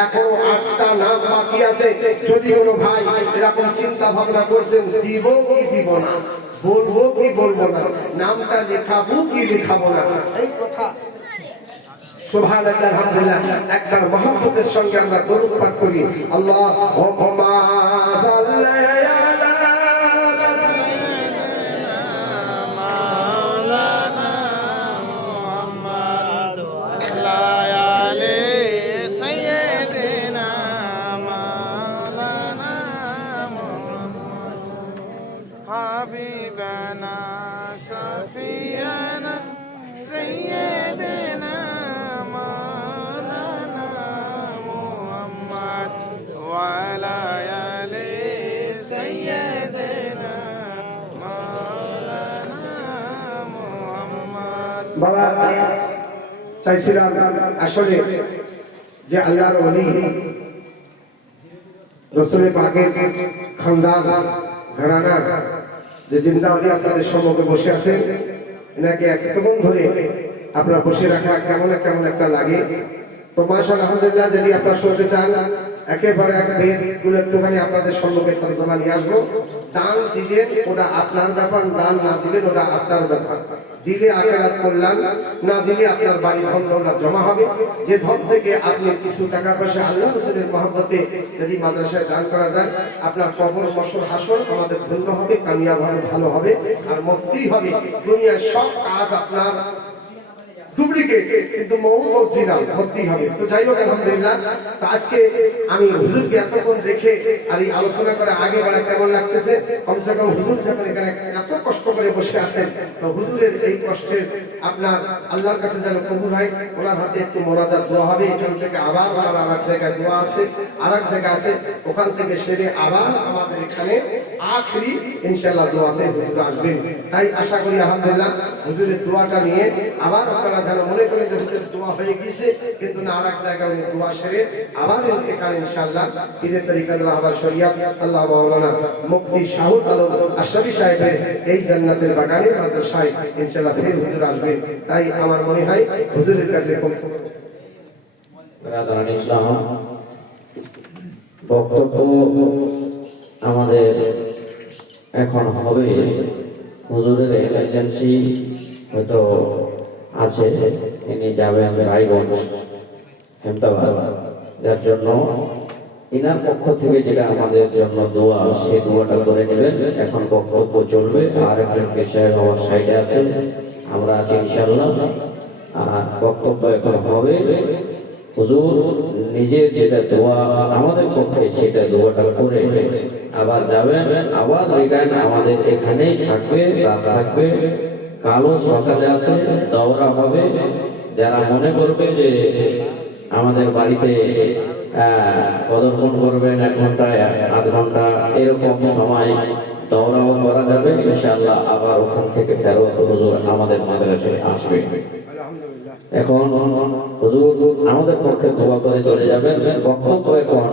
এখনো 8টা নাম বাকি আছে। যদি কোনো ভাই এরকম চিন্তা ভাবনা করছেন, দিব কি দিব না, বলবো কি বলবো না, নামটা লেখাবো কি লেখাবো না, এই কথা সুবহানাল্লাহ আলহামদুলিল্লাহ একবার মহব্বতের সঙ্গে আমরা দরুদ পাঠ করি আল্লাহুম্মা সাল্লি আলা حبيبنا شفيعنا سيدنا مولانا محمد وعلى آل سيدنا مولانا محمد বাবা চাইছিলাম আসলে যে আল্লাহর ওলি রাসূলের পাকের খানদান ঘরানা যে জিন্দা ওলি আপনাদের সম্মুখে বসে আছেন এনাকে এতক্ষণ ধরে আপনারা বসে রাখা কেমন একটা লাগে তো মাশাআল্লাহ আলহামদুলিল্লাহ যদি আপনারা শুনতে চান একেবারে এক বেদ গুলো একটুখানি আপনাদের সম্মুখে তর্জমা নিয়ে আসবো দান দিলেন ওটা আপনার ব্যাপার দান না দিলেন ওটা আপনার ব্যাপার দিলে আখেরাত কল্যাণ না দিলে আপনার বাড়ি ধন দৌলত জমা হবে যে ধন থেকে আপনি কিছু টাকা পয়সা আল্লাহ রাসূলের মহব্বতে যদি মাদ্রাসায় দান করা যায় আপনার কবর বসর হাসর আমাদের ধন্য হবে কামিয়াব হবে ভালো হবে আর মুক্তি হবে দুনিয়ার সব কাজ আপনার ডুপ্লিকেট কিন্তু মৌত অরিজিনাল হতেই হবে তো যাই হোক আলহামদুলিল্লাহ তো আজকে আমি হুজুরকে এতক্ষণ দেখে আর এই আলোচনা করে আগে বাড়া কেমন লাগতেছে কমসে কম হুজুর যখন এখানে এত কষ্ট করে বসে আছেন তো হুজুরের এই কষ্টের আপনার আল্লাহর কাছে যেন কবুল হয় ওনার হাতে একটু মোনাজাত দোয়া হবে এখান থেকে আবার ওনার আর এক জায়গায় দোয়া আছে আর এক জায়গা আছে ওখান থেকে সেরে আবার আমাদের এখানে আখরি ইনশাআল্লাহ দোয়াতে হুজুর আসবেন তাই আশা করি আলহামদুলিল্লাহ হুজুরের দোয়াটা নিয়ে আবার আপনারা যেন মনে করেন যে হুজুরের দোয়া হয়ে গেছে কিন্তু না আর এক জায়গায় উনি দোয়া সেরে আবার এখানে ইনশাআল্লাহ পীরের তরিকার আবার শরিয়াত আল্লাহ মাওলানা মুফতি শাহুল আলম আশরাফি সাহেবের এই জান্নাতের বাগানে মাদ্রাসায় ইনশাআল্লাহ ফের হুজুর আসবেন তাই আমার মনে হয় হুজুরের কাছে ব্রাদার ইসলাম বক্তব্য আমাদের এখন হবে হুজুরের এমার্জেন্সি হয়তো আছে তিনি যাবেন রায়গঞ্জ হেমতাবাদ যার জন্য ইনার পক্ষ থেকে যেটা আমাদের জন্য দোয়া সেই দোয়াটা করে নেবেন এখন বক্তব্য চলবে আর একজন পেশায় আমার সাইডে আছে আমরা আছি ইনশাআল্লাহ আর বক্তব্য এখন হবে হুজুর নিজের যেটা দোয়া আমাদের পক্ষে সেটা দোয়াটা করে আবার যাবেন আবার রিটার্ন আমাদের এখানেই থাকবে রাত থাকবে কালও সকালে আছে দৌড়া হবে যারা মনে করবে যে আমাদের বাড়িতে পদার্পণ করবেন 1 ঘন্টা 8 ঘন্টা এরকম সময় দৌড়াও করা যাবে ইনশাআল্লাহ আবার ওখান থেকে ফেরত হুজুর আমাদের মাদ্রাসায় আসবে এখন হুজুর আমাদের পক্ষে দোয়া করে চলে যাবেন বক্তব্য এখন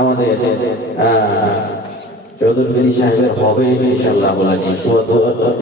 আমাদের চৌধুরী সাহেবের হবে ইনশাআল্লাহ বলা